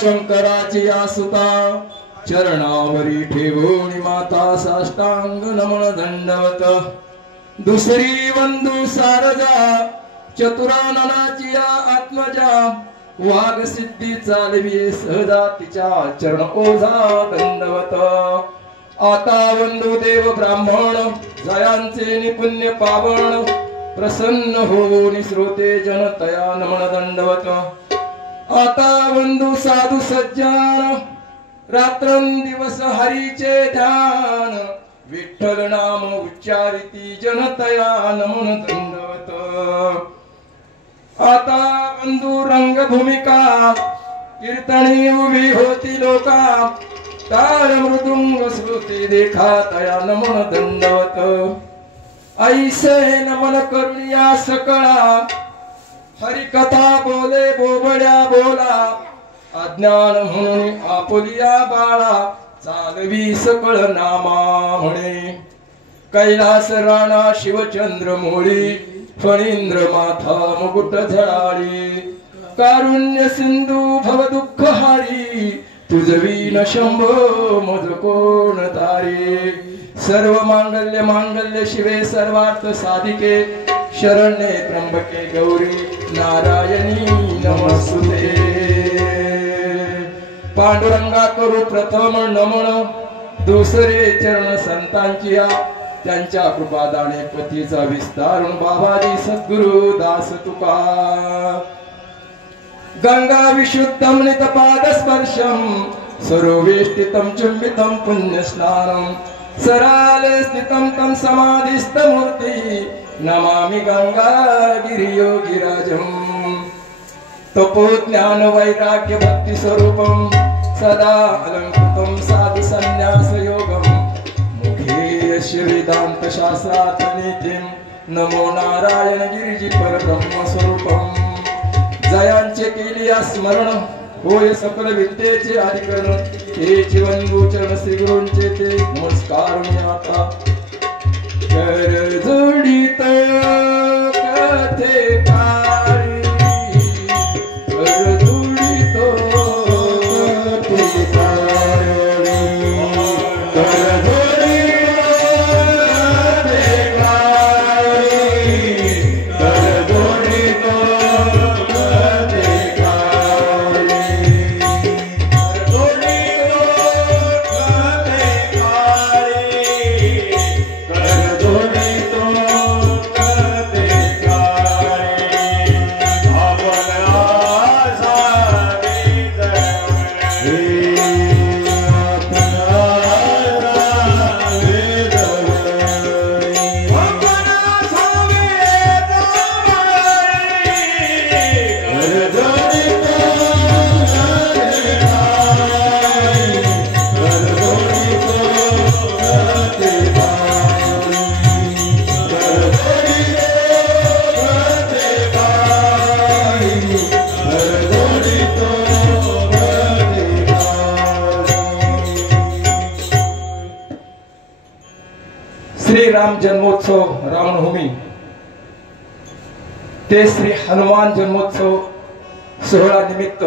शंकराची आसुता चरणावरी ठेवून माता साष्टांग नमन दंडवत दुसरी वंदू सारजा चतुराननाची आत्मजा वाघ सिद्धी चालवी सहजा तिच्या चरण ओझा दंडवत आता वंदू देव ब्राह्मण जयांचे निपुण्य पावण प्रसन्न होऊन श्रोते जनतया नमन दंडवत आता वंदू साधू सज्जन रात्रंदिवस हरीचे ध्यान विठ्ठल नाम उच्चारिती जनतया नमन दंडवत आता वंदू रंगभूमिका कीर्तनी उभी होती लोका तार मृदुंग श्रुती देखा तया नमन दंडवत ऐसे नमन करुणिया सकळा हरिकथा बोले बोबड्या बोला अज्ञान म्हणून आपुलिया बाळा चालवी सकळ नामा म्हणे कैलास राणा शिवचंद्र मोळी फणींद्र माथा मुकुट झळाळी कारुण्य सिंधू भव दुःख हारी तुझवी न शंभो मज कोण तारी सर्व मांगल्य मांगल्य शिवे सर्वार्थ साधिके शरण्ये त्र्यंबके गौरी नारायणी नमस्तुते पांडुरंगा करू प्रथम नमन दुसरे चरण संतांची त्यांच्या कृपादाने पतीचा विस्तारून बाबाजी सद्गुरु दास तुका गंगा विशुद्धम नितपाद स्पर्शम सरोवेष्टितम चुंबितम पुण्य स्नानम सराले स्थितम तम समाधिस्थ मूर्ति नमामि गंगा गिरियोगिराजम तपो ज्ञान वैराग्य भक्ति स्वरूपम सदा अलंकृतम साधु संन्यास योगम मुखे यस्य वेदांत शास्त्रार्थ नीतिम नमो नारायण गिरिजी परब्रह्म स्वरूपम जयांचे केलिया स्मरण होय सकल विद्येचे अधिकरण हे जीवन गोचरण श्री गुरूंचे ते नमस्कार मी आता कर जोडित कथे काळी कर जोडित कथे काळी कर जोडित कथे काळी कर जोडित कथे काळी कर जोडित कथे काळी श्री राम जन्मोत्सव रामनवमी ते श्री हनुमान जन्मोत्सव सोहळा निमित्त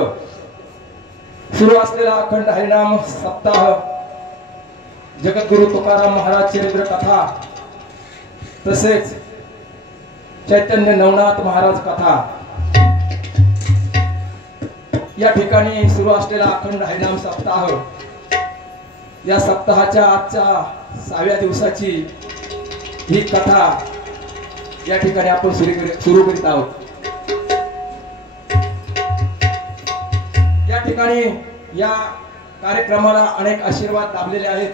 सुरू असलेला अखंड हरिनाम सप्ताह जगद्गुरु तुकाराम महाराज चरित्र कथा तसेच चैतन्य नवनाथ महाराज कथा या ठिकाणी सुरू असलेला अखंड हरिनाम सप्ताह या सप्ताहाच्या आजच्या 6व्या दिवसाची ही कथा या ठिकाणी आपण सुरू करीत आहोत। या ठिकाणी या कार्यक्रमाला अनेक आशीर्वाद लाभलेले आहेत।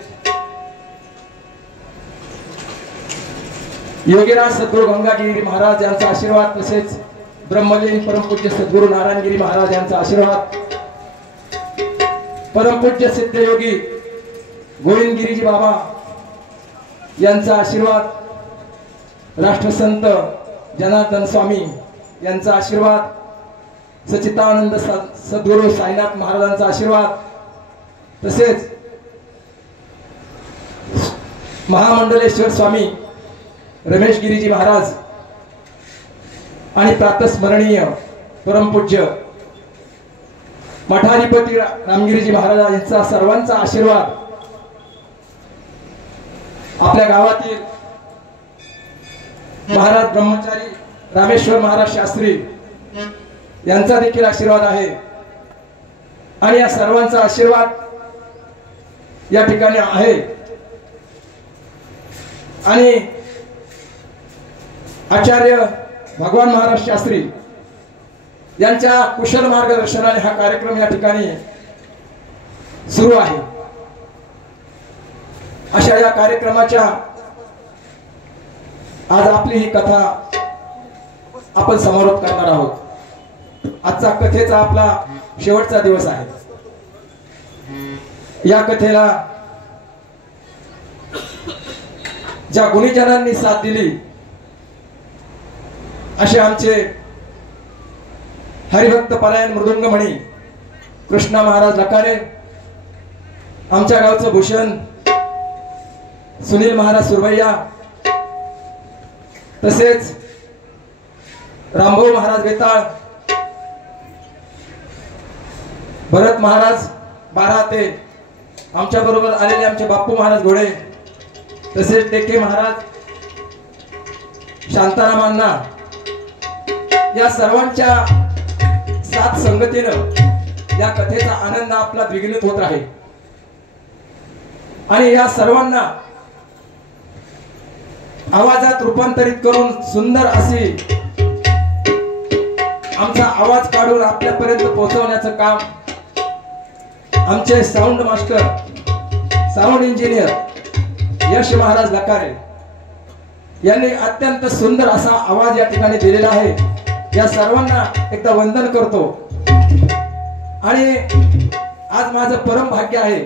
योगीराज सद्गुरु गंगागिरी महाराज यांचा आशीर्वाद तसेच ब्रह्मलीन परमपूज्य सद्गुरु नारायणगिरी महाराज यांचा आशीर्वाद, परमपूज्य सिद्धयोगी गोविंदगिरीजी बाबा यांचा आशीर्वाद, राष्ट्रसंत जनार्दन स्वामी यांचा आशीर्वाद, सच्चिदानंद सद्गुरु साईनाथ महाराजांचा आशीर्वाद, तसेच महामंडलेश्वर स्वामी रमेश गिरीजी महाराज आणि प्रातस्मरणीय परमपूज्य मठाधिपती रामगिरीजी महाराज यांचा सर्वांचा आशीर्वाद, आपल्या गावातील महाराज ब्रह्मचारी रामेश्वर महाराज शास्त्री यांचा देखील आशीर्वाद आहे। आणि या सर्वांचा आशीर्वाद या ठिकाणी आहे। आणि आचार्य भगवान महाराज शास्त्री यांच्या कुशल मार्गदर्शनाने हा कार्यक्रम या ठिकाणी सुरू आहे। अशा या कार्यक्रमाच्या आज आपली ही कथा आपण समारोप करणार आहोत। आजचा कथेचा आपला शेवटचा दिवस आहे। या कथेला ज्या गुणीजनांनी साथ दिली असे आमचे हरिभक्त परायण मृदुंगमणी कृष्णा महाराज लकारे, आमच्या गावचं भूषण सुनील महाराज सुरवैया, तसेच रामभाऊ महाराज बेताळ, भरत महाराज बाराते, आमच्या बरोबर आलेले आमचे बाप्पू महाराज घोडे, तसेच टेके महाराज, शांतारामांना, या सर्वांच्या साथ संगतीनं या कथेचा आनंद आपला द्विगुणित होत राहील। आणि या सर्वांना आवाजात रूपांतरित करून सुंदर अशी आमचा आवाज काढून आपल्यापर्यंत पोहोचवण्याचं काम आमचे साऊंड मास्टर, साऊंड इंजिनियर यश महाराज लकारे यांनी अत्यंत सुंदर असा आवाज या ठिकाणी दिलेला आहे। या सर्वांना एकदा वंदन करतो। आणि आज माझं परम भाग्य आहे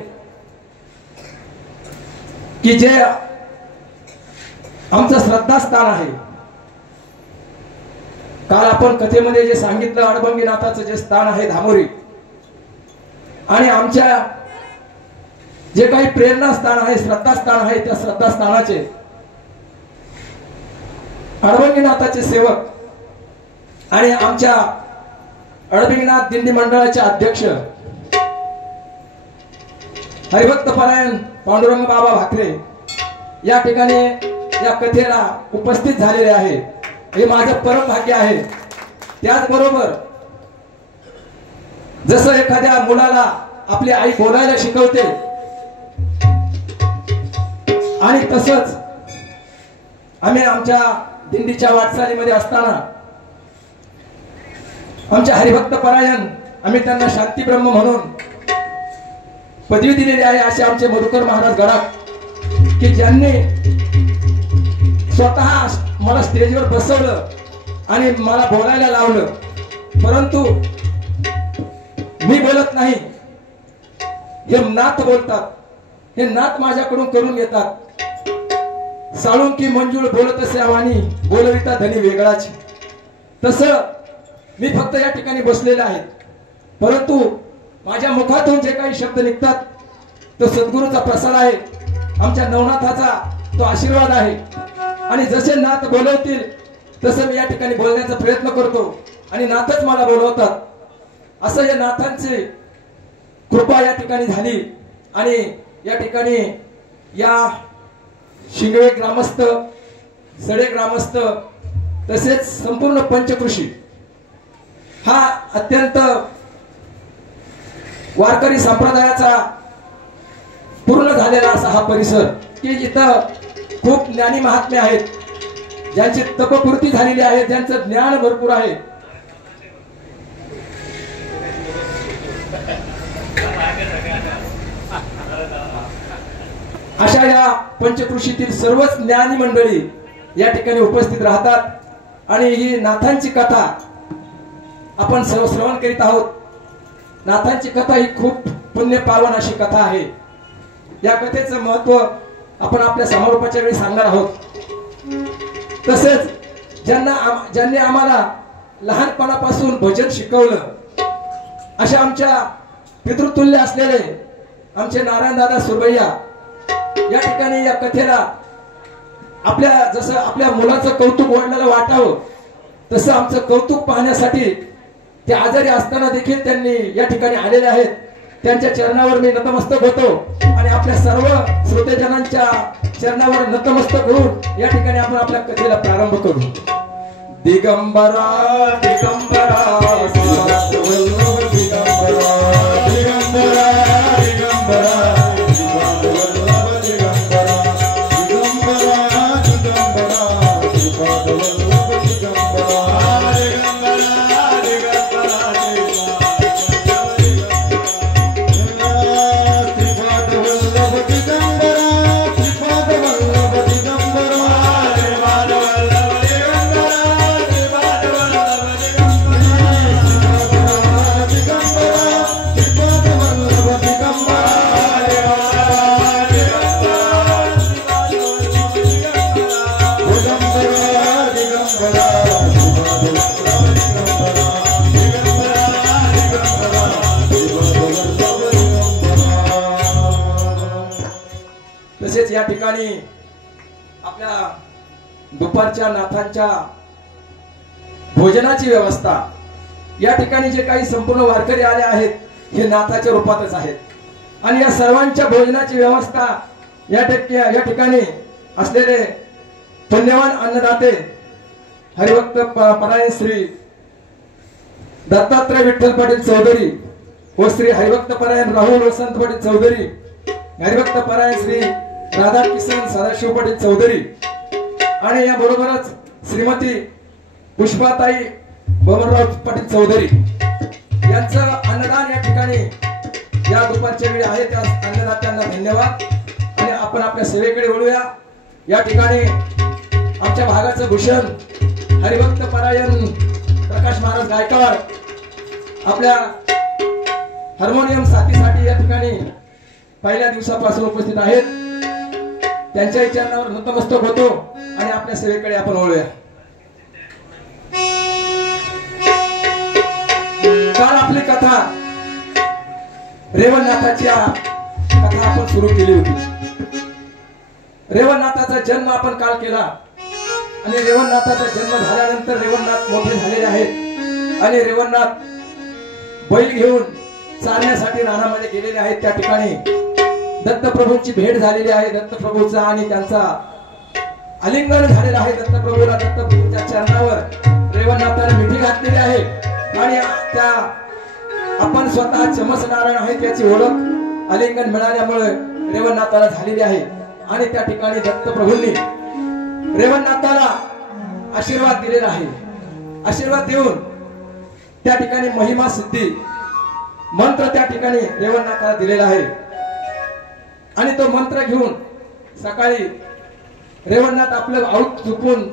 की जे आमचं श्रद्धास्थान आहे, काल आपण कथेमध्ये जे सांगितलं अडबंगीनाथाचं जे स्थान आहे धामोरी, आणि आमच्या जे काही प्रेरणास्थान आहे, श्रद्धास्थान आहे, त्या श्रद्धास्थानाचे अडबंगीनाथाचे सेवक आणि आमच्या अडबंगीनाथ दिंडी मंडळाचे अध्यक्ष हरिभक्त परायण पांडुरंग बाबा भाकरे या ठिकाणी या कथेला उपस्थित झालेले आहे। हे माझं परम भाग्य आहे। त्याचबरोबर जसं एखाद्या मुलाला आपली आई बोलायला शिकवते आणि तसंच आम्ही आमच्या दिंडीच्या वाटचालीमध्ये असताना आमच्या हरिभक्त परायण आम्ही त्यांना शांती ब्रह्म म्हणून पदवी दिलेली आहे असे आमचे मधुकर महाराज गडाख, की ज्यांनी स्वतः मला स्टेजवर बसवलं आणि मला बोलायला लावलं, परंतु मी बोलत नाही, हे नाथ बोलतात, हे नाथ माझ्याकडून करून घेतात। साळुंकी मंजूळ बोलत असे आवानी बोलविता धनी वेगळाची, तसं मी फक्त या ठिकाणी बसलेले आहे, परंतु माझ्या मुखातून जे काही शब्द निघतात तो सद्गुरूचा प्रसाद आहे, आमच्या नवनाथाचा तो आशीर्वाद आहे। आणि जसे नाथ बोलवतील तसं मी या ठिकाणी बोलण्याचा प्रयत्न करतो आणि नाथच मला बोलवतात। असं या नाथांची कृपा या ठिकाणी झाली। आणि या ठिकाणी या शिंगवे ग्रामस्थ, सडे ग्रामस्थ, तसेच संपूर्ण पंचकृषी हा अत्यंत वारकरी संप्रदायाचा पूर्ण झालेला असा हा परिसर, की जिथं खूप ज्ञानी महात्मे आहेत, ज्यांची तपपूर्ती झालेली आहे, ज्यांचं ज्ञान भरपूर आहे। अशा या पंचकृषीतील सर्वच ज्ञानी मंडळी या ठिकाणी उपस्थित राहतात। आणि ही नाथांची कथा आपण श्रवण करीत आहोत. नाथांची कथा ही खूप पुण्य पावन अशी कथा आहे. या कथेचं महत्व आपण आपल्या समारोपाच्या वेळी सांगणार आहोत. तसेच ज्यांनी आम्हाला लहानपणापासून भजन शिकवलं अशा आमच्या पितृतुल्य असलेले आमचे नारायण दादा सुरवैया या ठिकाणी या कथेला जसं आपल्या मुलाचं कौतुक वडिलांना वाटावं तसं आमचं कौतुक पाहण्यासाठी ते आजारी असताना देखील त्यांनी या ठिकाणी आलेले आहेत. त्यांच्या चरणावर मी नतमस्तक होतो आणि आपल्या सर्व श्रोतेजनांच्या चरणावर नतमस्तक होऊन या ठिकाणी आपण आपल्या कथेला प्रारंभ करू. दिगंबरा दिगंबरा दिगंबरा दिगंबरा तसेच या ठिकाणी आपल्या दुपारच्या नाथांच्या भोजनाची व्यवस्था या ठिकाणी जे काही संपूर्ण वारकरी आले आहेत हे नाथाच्या रूपातच आहेत आणि या सर्वांच्या भोजनाची व्यवस्था या ठिकाणी असलेले पुण्यवान अन्नदाते हरिभक्त परायण श्री दत्तात्रय विठ्ठल पाटील चौधरी व श्री हरिभक्त परायण राहुल वसंत पाटील चौधरी, हरिभक्त परायण श्री राधा किसन सदाशिव पाटील चौधरी आणि या बरोबरच श्रीमती पुष्पाताई बमनराव पाटील चौधरी यांचं अन्नदान या ठिकाणी या दुपारच्या वेळी आहे. त्या अन्नदात्यांना धन्यवाद आणि आपण आपल्या सेवेकडे वळूया. या ठिकाणी आमच्या भागाचं भूषण हरिभक्त परायण प्रकाश महाराज गायकवाड आपल्या हार्मोनियम साथीसाठी या ठिकाणी पहिल्या दिवसापासून उपस्थित आहेत. त्यांच्या चरणावर नतमस्तक होतो आणि आपल्या सेवेकडे आपण वळूया. काल आपली कथा रेवणनाथाची कथा आपण सुरू केली होती. रेवणनाथाचा जन्म आपण काल केला आणि रेवणनाथाचा जन्म झाल्यानंतर रेवणनाथ मोठे झालेले आहेत आणि रेवणनाथ बैल घेऊन चालण्यासाठी रानामध्ये गेलेले आहेत. त्या ठिकाणी दत्तप्रभूंची भेट झालेली आहे. दत्तप्रभूचा आणि त्यांचा आलिंगन झालेला आहे. दत्तप्रभूला दत्तप्रभूच्या चरणावर रेवणनाथाने मिठी घातलेली आहे आणि त्या आपण स्वतः चमस नारायण आहेत याची ओळख आलिंगन मिळाल्यामुळे रेवणनाथाला झालेली आहे आणि त्या ठिकाणी दत्तप्रभूंनी रेवणनाथाला आशीर्वाद दिलेला आहे. आशीर्वाद देऊन त्या ठिकाणी महिमा सिद्धी मंत्र त्या ठिकाणी रेवणनाथाला दिलेला आहे आणि तो मंत्र घेऊन सकाळी रेवणनाथ आपलं आऊत चुकून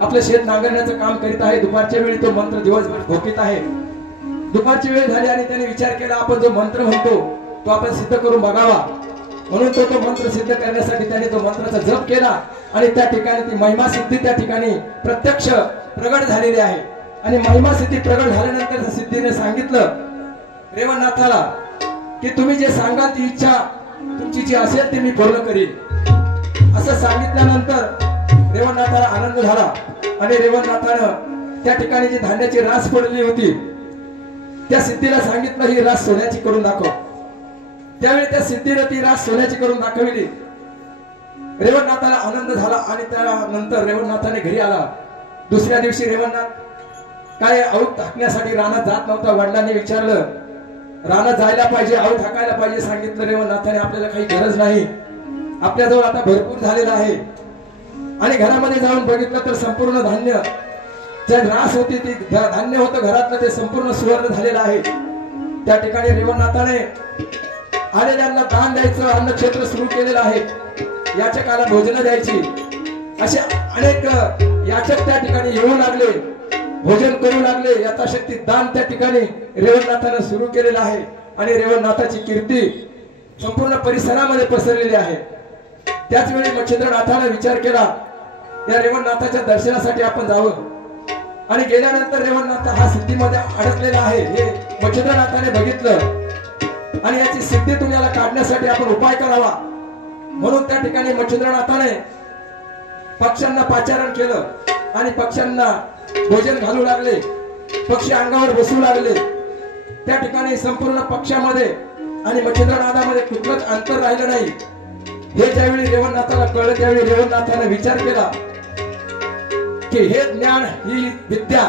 आपलं शेत नांगरण्याचं काम करीत आहे. दुपारच्या वेळी तो मंत्र दिवसभर भोकीत आहे. दुपारची वेळ झाली आणि त्याने विचार केला आपण जो मंत्र म्हणतो तो आपण सिद्ध करून बघावा म्हणून तो मंत्र सिद्ध करण्यासाठी त्याने तो मंत्राचा जप केला आणि त्या ठिकाणी ती महिमा सिद्धी त्या ठिकाणी प्रत्यक्ष प्रगट झालेली आहे. आणि महिमा सिद्धी प्रगट झाल्यानंतर सिद्धीने सांगितलं रेवणनाथाला की तुम्ही जे सांगाल ती इच्छा तुमची जी असेल ती मी पूर्ण करीन. असं सांगितल्यानंतर रेवणनाथाला आनंद झाला आणि रेवणनाथानं त्या ठिकाणी जी धान्याची रास पडली होती त्या सिद्धीला सांगितलं ही रास सोन्याची करून दाखव. त्यावेळी त्या सिद्धीने ती रास सोन्याची करून दाखवली. रेवणनाथाला आनंद झाला आणि त्यानंतर रेवणनाथाने घरी आला. दुसऱ्या दिवशी रेवणनाथ काय आऊत टाकण्यासाठी रानात जात नव्हता. वडिलांनी विचारलं रानात जायला पाहिजे आऊत टाकायला पाहिजे. सांगितलं रेवणनाथाने आपल्याला काही गरज नाही आपल्याजवळ आता भरपूर झालेलं आहे. आणि घरामध्ये जाऊन बघितलं तर संपूर्ण धान्य जे रास होती ती धान्य होतं घरातलं ते संपूर्ण सुवर्ण झालेलं आहे. त्या ठिकाणी रेवणनाथाने आलेल्यांना दान द्यायचं अन्नक्षेत्र सुरू केलेलं आहे. याचकाला भोजन द्यायची असे अनेक याचक त्या ठिकाणी येऊ लागले भोजन करू लागले। यथाशक्ती दान त्या ठिकाणी रेवणनाथाने सुरू केलेलं आहे आणि रेवणनाथाची कीर्ती संपूर्ण परिसरामध्ये पसरलेली आहे। त्याच वेळी मच्छिंद्रनाथाने विचार केला या रेवणनाथाच्या दर्शनासाठी आपण जावं आणि गेल्यानंतर रेवणनाथ हा सिद्धीमध्ये अडकलेला आहे हे मच्छिंद्रनाथाने बघितलं आणि याची सिद्धी तुम्हाला काढण्यासाठी आपण उपाय करावा म्हणून त्या ठिकाणी मच्छिंद्रनाथाने पक्ष्यांना पाचारण केलं आणि पक्ष्यांना भोजन घालू लागले। पक्षी अंगावर बसू लागले। त्या ठिकाणी संपूर्ण पक्षामध्ये आणि मच्छिंद्रनाथामध्ये कुठलंच अंतर राहिलं नाही। हे ज्यावेळी रेवणनाथाला कळलं त्यावेळी रेवणनाथाने विचार केला की हे ज्ञान ही विद्या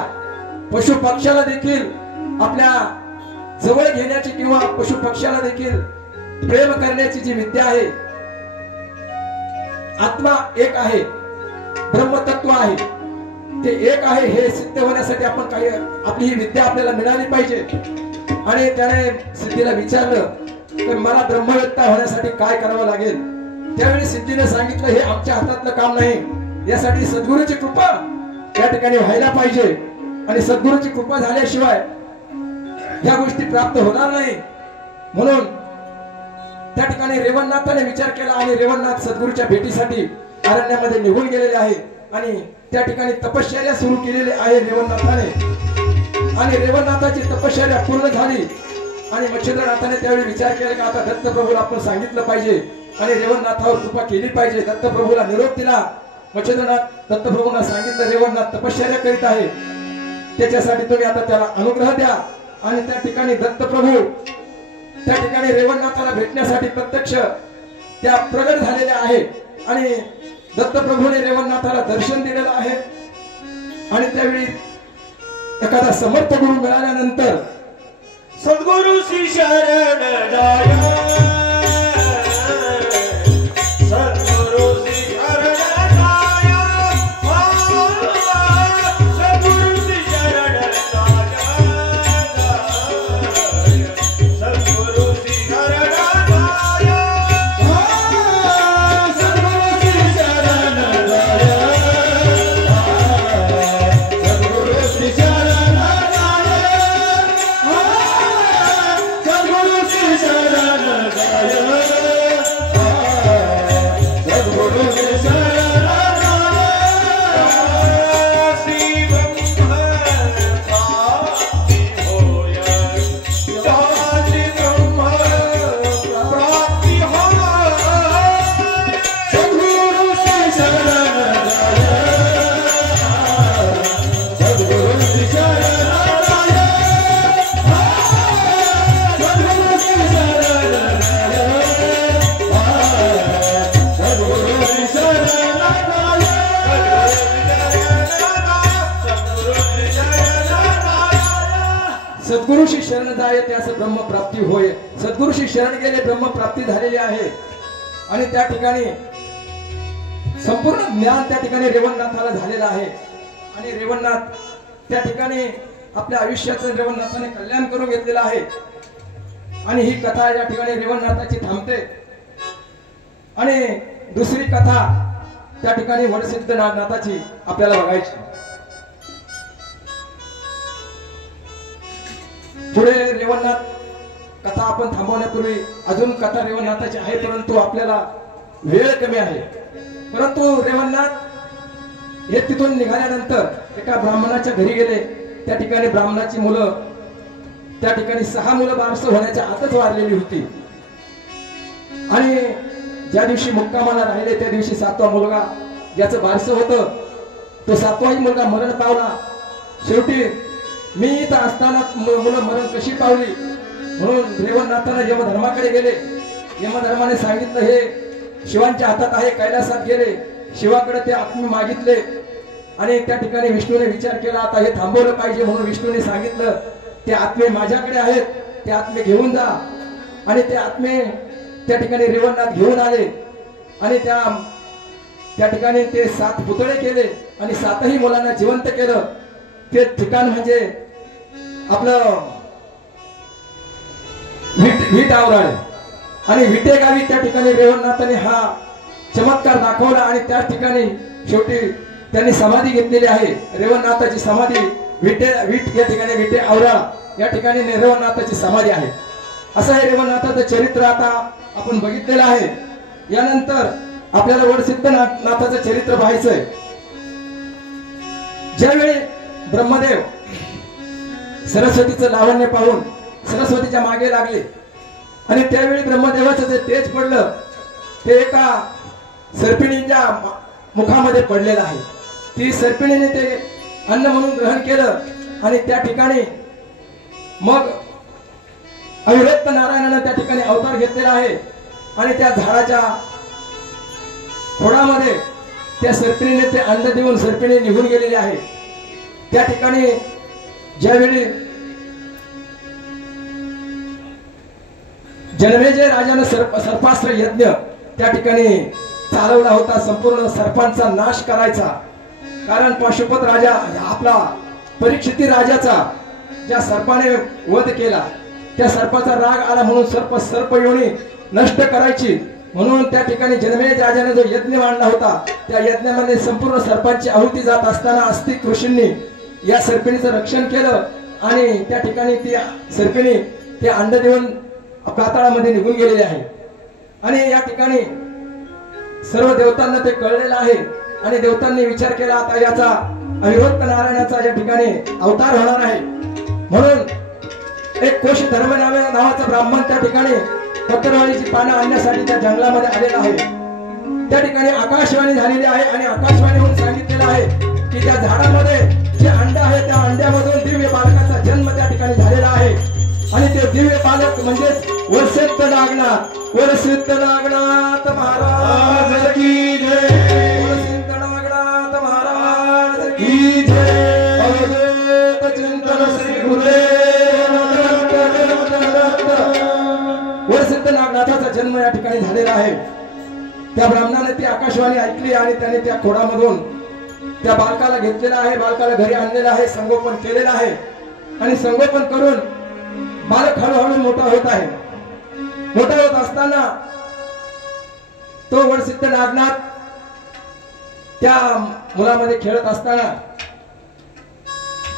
पशु पक्षाला देखील आपल्या जवळ घेण्याची किंवा पशु पक्षाला देखील प्रेम करण्याची जी विद्या आहे आत्मा एक आहे ब्रह्मतत्व आहे ते एक आहे हे सिद्ध होण्यासाठी आपण काही आपली ही विद्या आपल्याला मिळाली पाहिजे। आणि त्याने सिद्धीला विचारलं की मला ब्रह्मवेत्ता होण्यासाठी काय करावं लागेल। त्यावेळी सिद्धीने सांगितलं हे आमच्या हातातलं काम नाही यासाठी सद्गुरूची कृपा त्या ठिकाणी व्हायला पाहिजे आणि सद्गुरूची कृपा झाल्याशिवाय ह्या गोष्टी प्राप्त होणार नाही। म्हणून त्या ठिकाणी रेवणनाथाने विचार केला आणि रेवणनाथ सद्गुरूच्या भेटीसाठी अरण्यामध्ये निघून गेलेले आहे आणि त्या ठिकाणी तपश्चर्या सुरू केलेली आहे रेवणनाथाने आणि रेवणनाथाची तपश्चर्या पूर्ण झाली आणि मच्छिंद्रनाथाने त्यावेळी विचार केला की आता दत्तप्रभूला आपण सांगितलं पाहिजे आणि रेवणनाथावर कृपा केली पाहिजे। दत्तप्रभूला निरोप दिला। मच्छिंद्रनाथ दत्तप्रभूंना सांगितलं रेवणनाथ तपश्चर्या करीत आहे त्याच्यासाठी तुम्ही आता त्याला अनुग्रह द्या आणि त्या ठिकाणी दत्तप्रभू त्या ठिकाणी रेवणनाथाला भेटण्यासाठी प्रत्यक्ष त्या प्रगट झालेल्या आहे आणि दत्तप्रभूने रेवणनाथाला दर्शन दिलेलं आहे आणि त्यावेळी एखादा समर्थ गुरु मिळाल्यानंतर सद्गुरु श्री शरण जाय सद्गुरुशी शरण जाय त्यास ब्रह्म प्राप्ती होय। सद्गुरुशी शरण गेले ब्रह्म प्राप्ती झालेली आहे आणि त्या ठिकाणी संपूर्ण ज्ञान त्या ठिकाणी रेवणनाथाला झालेलं आहे आणि रेवणनाथ त्या ठिकाणी आपल्या आयुष्याचं रेवणनाथाने कल्याण करून घेतलेलं आहे आणि ही कथा या ठिकाणी रेवणनाथाची थांबते आणि दुसरी कथा त्या ठिकाणी वडसिद्ध नाथाची आपल्याला बघायची। पुढे रेवणनाथ कथा आपण थांबवण्यापूर्वी अजून कथा रेवणनाथाची आहे परंतु आपल्याला वेळ कमी आहे। परंतु रेवणनाथ हे तिथून निघाल्यानंतर एका ब्राह्मणाच्या घरी गेले। त्या ठिकाणी ब्राह्मणाची मुलं त्या ठिकाणी 6 मुलं बारसं होण्याच्या आतच वारलेली होती आणि ज्या दिवशी मुक्कामाला राहिले त्या दिवशी 7वा मुलगा ज्याचं बारसं होतं तो 7वाही मुलगा मरण पावला। शेवटी मी इथं असताना मुलं मरण कशी पावली म्हणून रेवणनाथाने यमधर्माकडे गेले। यमधर्माने सांगितलं हे शिवांच्या हातात आहे। कैलासात गेले शिवाकडे ते आत्मे मागितले आणि त्या ठिकाणी विष्णूने विचार केला आता हे थांबवलं पाहिजे म्हणून विष्णूने सांगितलं ते आत्मे माझ्याकडे आहेत ते आत्मे घेऊन जा आणि ते आत्मे त्या ठिकाणी रेवणनाथ घेऊन आले आणि त्या ठिकाणी ते 7 पुतळे केले आणि 7ही मुलांना जिवंत केलं। ते ठिकाण म्हणजे आपलं वीट आवराळे आणि विटे गावी त्या ठिकाणी रेवणनाथाने हा चमत्कार दाखवला आणि त्या ठिकाणी शेवटी त्यांनी समाधी घेतलेली आहे। रेवणनाथाची समाधी वीट या ठिकाणी विटे औराळा या ठिकाणी रेवणनाथाची समाधी आहे. असं हे रेवणनाथाचं चरित्र आता आपण बघितलेलं आहे. यानंतर आपल्याला वडसिद्ध नाथाचं चरित्र पाहायचंय. ज्यावेळी ब्रह्मदेव सरस्वतीचं लावण्य पाहून सरस्वतीच्या मागे लागले आणि त्यावेळी ब्रह्मदेवाचं जे तेज पडलं ते एका सर्पिणीच्या मुखामध्ये पडलेलं आहे. ती सर्पिणीने ते अन्न म्हणून ग्रहण केलं आणि त्या ठिकाणी मग अविरक्त नारायणानं त्या ठिकाणी अवतार घेतलेला आहे आणि त्या झाडाच्या खोडामध्ये त्या सर्पिणीने ते अंड देऊन सर्पिणी निघून गेलेली आहे. त्या ठिकाणी ज्यावेळी जनमेजय राजानं सर्पास्त्र यज्ञ त्या ठिकाणी चालवला होता, संपूर्ण सर्पांचा नाश करायचा. कारण पाशुपत राजा आपला परीक्षिती राजाचा ज्या सर्पाने वध केला त्या सर्पाचा राग आला म्हणून सर्प योनी नष्ट करायची म्हणून त्या ठिकाणी जनमेजय राजाने जो यज्ञ मांडला होता त्या यज्ञामध्ये संपूर्ण सर्पांची आहुती जात असताना अस्तिक ऋषींनी या सर्पिणीचं रक्षण केलं आणि त्या ठिकाणी ती सर्पिणी ते अंड देऊन पाताळामध्ये निघून गेलेले आहे. आणि या ठिकाणी सर्व देवतांना ते कळलेलं आहे आणि देवतांनी विचार केला आता याचा अविरक्त नारायणाचा या ठिकाणी अवतार होणार आहे. म्हणून एक कोश धर्म नावाचा ब्राह्मण त्या ठिकाणी पत्रवाळीची पानं आणण्यासाठी त्या जंगलामध्ये आलेला आहे. त्या ठिकाणी आकाशवाणी झालेली आहे आणि आकाशवाणीहून सांगितलेलं आहे की त्या झाडामध्ये जे अंड आहे त्या अंड्यामधून दिव्य बालकाचा जन्म त्या ठिकाणी झालेला आहे आणि ते दिव्य बालक म्हणजेच वरसिद्ध नागनाथ महाराज की जय. वरसिद्ध नागनाथ महाराज की जय. अवधूत चिंतन श्री गुरुदेव दत्त. वरसिद्ध नागनाथाचा जन्म या ठिकाणी झालेला आहे. त्या ब्राह्मणाने ती आकाशवाणी ऐकली आणि त्याने त्या खोडामधून त्या बालकाला घेतलेला आहे, बालकाला घरी आणलेलं आहे, संगोपन केलेलं आहे आणि संगोपन करून बालक हळूहळू मोठा होत आहे. मोठा होत असताना तो वडसिद्ध नागनाथ त्या मुलामध्ये खेळत असताना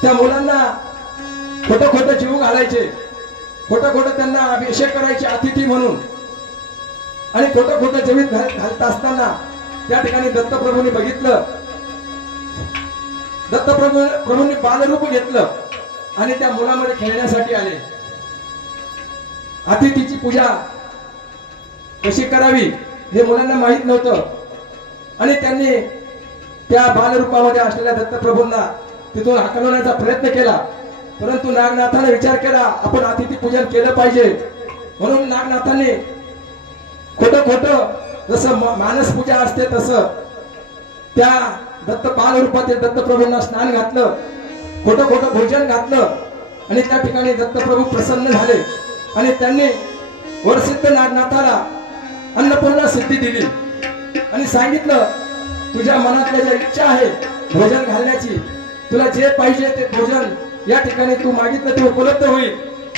त्या मुलांना खोटं जीव घालायचे, खोटं त्यांना अभिषेक करायचे अतिथी म्हणून आणि खोटं जीवित घालत असताना त्या ठिकाणी दत्तप्रभूंनी बघितलं. दत्तप्रभूंनी बालरूप घेतलं आणि त्या मुलामध्ये खेळण्यासाठी आले. अतिथीची पूजा कशी करावी हे मुलांना माहित नव्हतं आणि त्यांनी त्या बालरूपामध्ये असलेल्या दत्तप्रभूंना तिथून हाकलवण्याचा प्रयत्न केला. परंतु नागनाथाने विचार केला आपण अतिथी पूजन केलं पाहिजे म्हणून नागनाथाने खोटं जसं मानस पूजा असते तसं त्या बालरूपातील दत्तप्रभूंना स्नान घातलं, खोटं भोजन घातलं आणि त्या ठिकाणी दत्तप्रभू प्रसन्न झाले आणि त्यांनी वरसिद्ध नागनाथाला अन्नपूर्णा सिद्धी दिली आणि सांगितलं तुझ्या मनातल्या ज्या इच्छा आहे भोजन घालण्याची, तुला जे पाहिजे ते भोजन या ठिकाणी तू मागितलं ते उपलब्ध होईल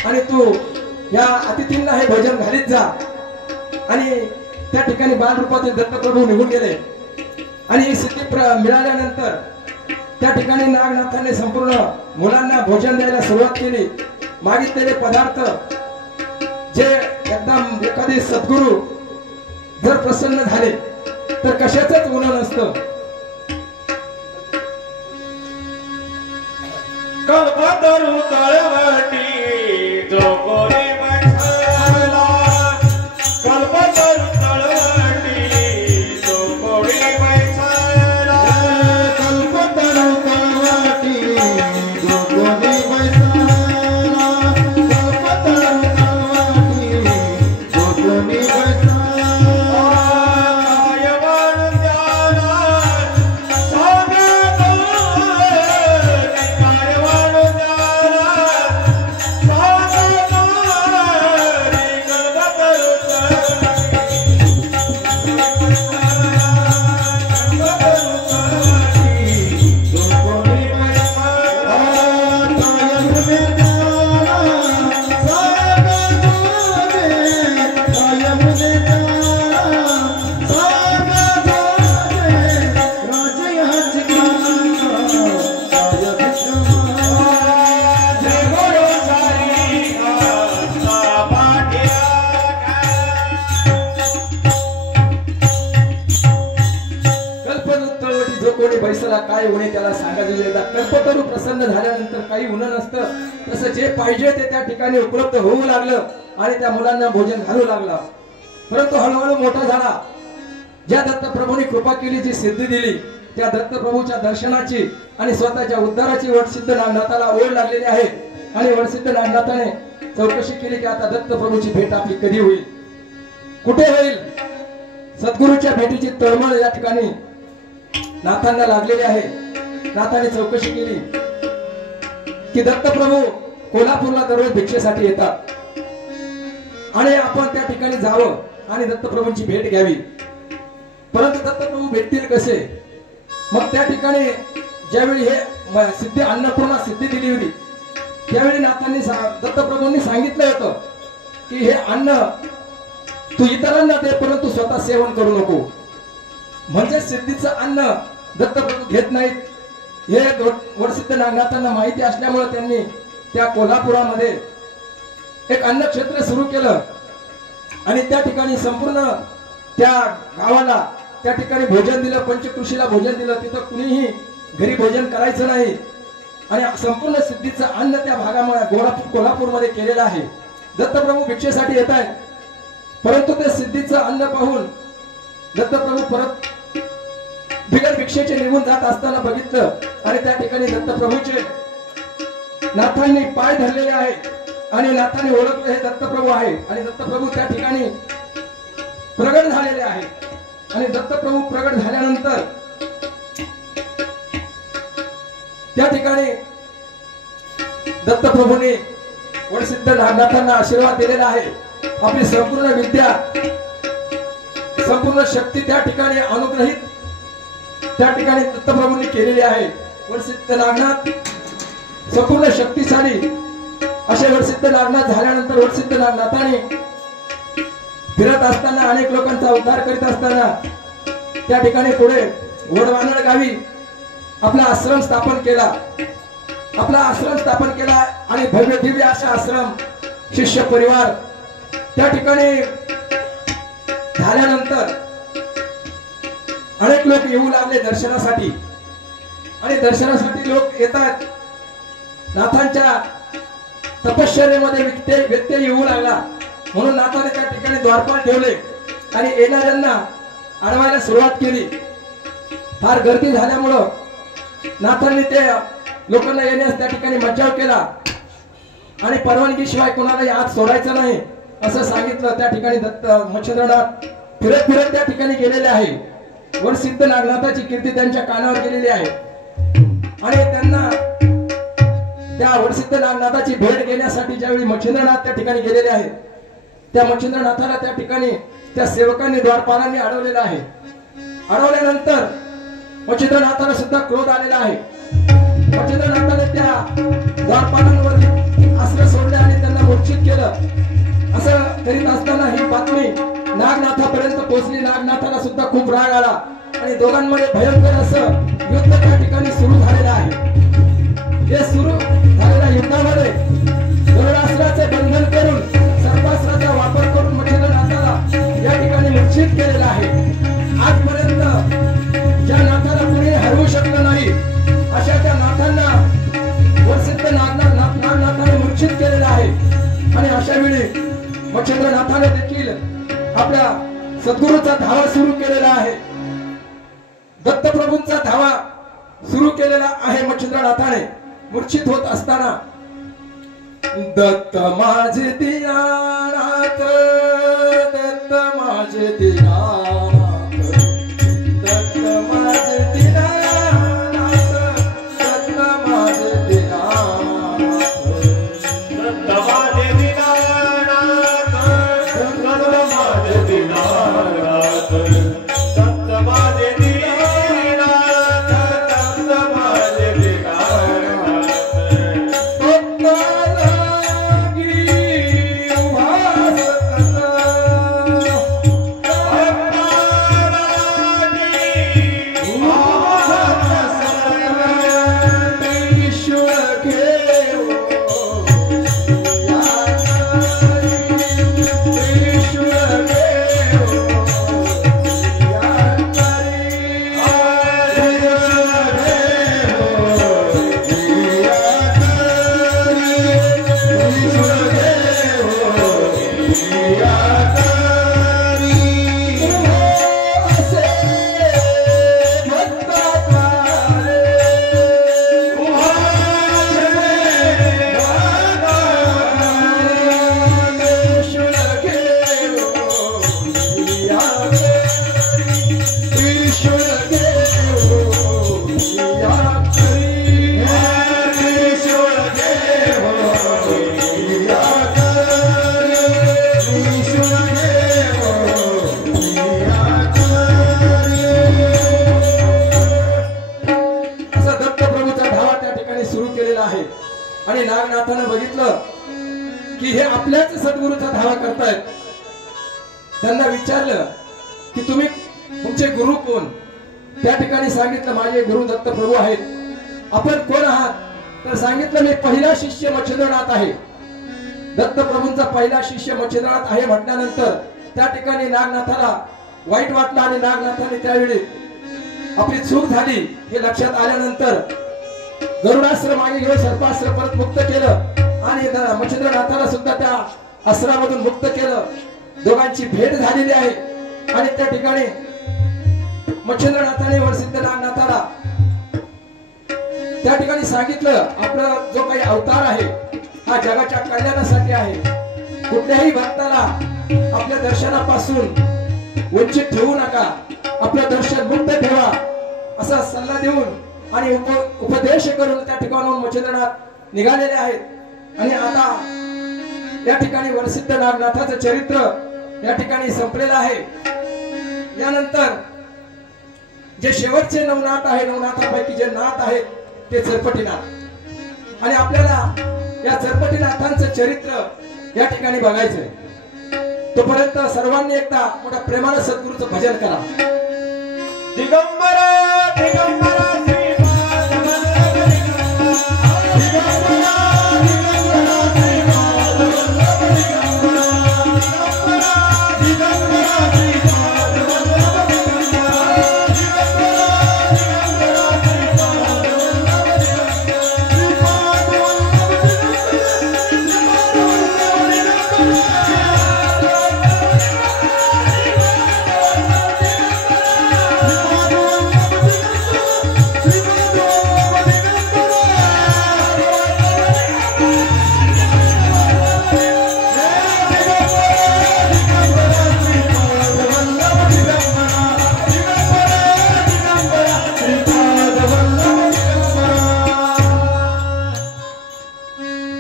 आणि तू या अतिथींना हे भोजन घालीत जा. आणि त्या ठिकाणी बालरूपातील दत्तप्रभू निघून गेले आणि ही सिद्धी मिळाल्यानंतर त्या ठिकाणी नागनाथाने संपूर्ण मुलांना भोजन द्यायला सुरुवात केली. मागितलेले पदार्थ जे एकदम एखादी सद्गुरू जर प्रसन्न झाले तर कशाचंच उणं नसतं. कल्पतरू तळवटी जो कोणी बसला, कल्पतरू तळवटी जो कोणी बसला, कल्पतरू तळवटी जो कोणी बसला, कल्पतरू तळवटी जो कोणी बसला. काय वाढ द्याला काय उणे त्याला सांगायचे येतात. कल्पतरू प्रसन्न झाल्यानंतर काही उणं नसतं, तसं जे पाहिजे ते त्या ठिकाणी उपलब्ध होऊ लागलं आणि त्या मुलांना भोजन घालू लागला. परंतु हळूहळू मोठा झाला. ज्या दत्तप्रभूंनी कृपा केली, जी सिद्धी दिली, त्या दत्तप्रभूच्या दर्शनाची आणि स्वतःच्या उद्धाराची वडसिद्ध नागनाथाला ओढ लागलेली आहे. आणि वडसिद्ध नागनाथाने चौकशी केली की आता दत्तप्रभूची भेट आपली कधी होईल, कुठे होईल. सद्गुरूच्या भेटीची तळमळ या ठिकाणी नाथांना लागलेली आहे. नाथाने चौकशी केली की दत्तप्रभू कोल्हापूरला दररोज भिक्षेसाठी येतात आणि आपण त्या ठिकाणी जावं आणि दत्तप्रभूंची भेट घ्यावी. परंतु दत्तप्रभू भेटतील कसे? मग त्या ठिकाणी ज्यावेळी हे सिद्धी अन्नपूर्णा सिद्धी दिली होती, त्यावेळी नाथांनी दत्तप्रभूंनी सांगितलं होतं की हे अन्न तू इतरांना दे, परंतु स्वतः सेवन करू नको. म्हणजे सिद्धीचं अन्न दत्तप्रभू घेत नाहीत हे वडसिद्ध नागनाथांना माहिती असल्यामुळे त्यांनी त्या कोल्हापुरामध्ये एक अन्न क्षेत्र सुरू केलं आणि त्या ठिकाणी संपूर्ण त्या गावाला त्या ठिकाणी भोजन दिलं, पंचकृषीला भोजन दिलं. तिथं कुणीही घरी भोजन करायचं नाही आणि संपूर्ण सिद्धीचं अन्न त्या भागामध्ये कोल्हापूरमध्ये केलेलं आहे. दत्तप्रभू भिक्षेसाठी येत आहेत, परंतु ते सिद्धीचं अन्न पाहून दत्तप्रभू परत बिगर भिक्षेचे निघून जात असताना बघितलं आणि त्या ठिकाणी दत्तप्रभूचे नाथांनी पाय धरलेले आहे आणि नाथांनी ओळखले हे दत्तप्रभू आहे. आणि दत्तप्रभू त्या ठिकाणी प्रगट झालेले आहे. आणि दत्तप्रभू प्रगट झाल्यानंतर त्या ठिकाणी दत्तप्रभूंनी वडसिद्ध नागनाथांना आशीर्वाद दिलेला आहे. आपली संपूर्ण विद्या, संपूर्ण शक्ती त्या ठिकाणी अनुग्रहित त्या ठिकाणी दत्तप्रभूंनी केलेली आहे. वडसिद्ध नागनाथ संपूर्ण शक्तिशाली असे वडसिद्ध नागनाथ झाल्यानंतर वडसिद्ध नागनाथाने फिरत असताना अनेक लोकांचा उद्धार करीत असताना त्या ठिकाणी पुढे वडवानड गावी आपला आश्रम स्थापन केला. आपला आश्रम स्थापन केला आणि भव्य दिव्य असा आश्रम शिष्य परिवार त्या ठिकाणी झाल्यानंतर अनेक लोक येऊ लागले दर्शनासाठी. आणि दर्शनासाठी लोक येतात. नाथांच्या तपश्चर्येमध्ये व्यत्यय येऊ लागला म्हणून नाथाने त्या ठिकाणी द्वारपाल ठेवले आणि येणाऱ्यांना अडवायला सुरुवात केली. फार गर्दी झाल्यामुळं नाथांनी ते लोकांना येण्यास त्या ठिकाणी मज्जाव केला आणि परवानगीशिवाय कोणालाही आत सोडायचं नाही असं सांगितलं. त्या ठिकाणी दत्त मच्छिंद्रनाथ फिरत फिरत त्या ठिकाणी गेलेले आहे. वडसिद्ध नागनाथाची कीर्ती त्यांच्या कानावर गेलेली आहे आणि त्यांना त्या वडसिद्ध नागनाथाची भेट घेण्यासाठी ज्यावेळी मच्छिंद्रनाथ त्या ठिकाणी गेलेले आहेत, त्या मच्छिंद्रनाथाला त्या ठिकाणी त्या सेवकांनी द्वारपालांनी अडवलेलं आहे. अडवल्यानंतर मच्छिंद्रनाथाला सुद्धा क्रोध आलेला आहे. मच्छिंद्रनाथाने त्या द्वारपालांवर अस्त्र सोडले आणि त्यांना मूर्छित केलं. असं करीत असताना ही बातमी नागनाथापर्यंत पोहोचली. नागनाथाला सुद्धा खूप राग आला आणि दोघांमध्ये भयंकर असं युद्ध त्या ठिकाणी सुरू झालेलं आहे. हे सुरू झालेल्या युद्धामध्ये गरुडास्त्राचे बंधन करून सर्पास्त्राचा वापर करून मच्छिंद्रनाथाला या ठिकाणी मूर्छित केलेला आहे. आजपर्यंत ज्या नाथाला कुणी हरवू शकलं नाही अशा त्या नाथांना वडसिद्ध नागनाथाने मूर्छित केलेलं आहे. आणि अशा वेळी मच्छिंद्रनाथाने देखील आपल्या सद्गुरूचा धावा सुरू केलेला आहे. दत्तप्रभूंचा धावा सुरू केलेला आहे. मच्छिंद्रनाथाने मूर्छित होत असताना दत्त माझे दीनानाथ, दत्त माझे दीनानाथ, दत्त माझे दीनानाथ, दत्त माझे दीनानाथ, दत्त माझे दीनानाथ, दत्त माझे दीनानाथ, दत्त माझे दीनानाथ, दत्त माझे दीनानाथ. लागी उभा सतत मच्छिंद्रनाथानं बघितलं की हे आपल्याच सद्गुरूचा धावा करतायत. त्यांना विचारलं की तुम्ही तुमचे गुरु कोण? त्या ठिकाणी सांगितलं माझे गुरु दत्त प्रभू आहेत. आपण कोण आहात? तर सांगितलं मी पहिला शिष्य मच्छिंद्रनाथ आहे. दत्त प्रभूंचा पहिला शिष्य मच्छिंद्रनाथ आहे म्हटल्यानंतर त्या ठिकाणी नागनाथाला वाईट वाटलं आणि नागनाथाने त्यावेळी आपली चूक झाली हे लक्षात आल्यानंतर गरुडास्त्र मागे घेऊन सर्पास्त्र परत मुक्त केलं आणि मच्छिंद्रनाथाला सुद्धा त्या अस्त्रामधून मुक्त केलं. दोघांची भेट झालेली आहे आणि त्या ठिकाणी मच्छिंद्रनाथाने वरसिद्ध नागनाथाला त्या ठिकाणी सांगितलं आपला जो काही अवतार आहे हा जगाच्या कल्याणासाठी आहे. कुठल्याही भक्ताला आपल्या दर्शनापासून वंचित ठेवू नका, आपलं दर्शन मुक्त ठेवा असा सल्ला देऊन आणि उपदेश करून त्या ठिकाणाहून मच्छिंद्रनाथ निघालेले आहेत. आणि आता या ठिकाणी वरसिद्ध नागनाथाचं चरित्र या ठिकाणी संपलेलं आहे. यानंतर जे शेवटचे नवनाथ आहे, नवनाथांपैकी जे नाथ आहेत ते चरपटीनाथ आणि आपल्याला या चरपटीनाथांचं चरित्र या ठिकाणी बघायचंय. तोपर्यंत सर्वांनी एकदा मोठ्या प्रेमानं सद्गुरूचं भजन करा. दिगंबरा दिगंबरा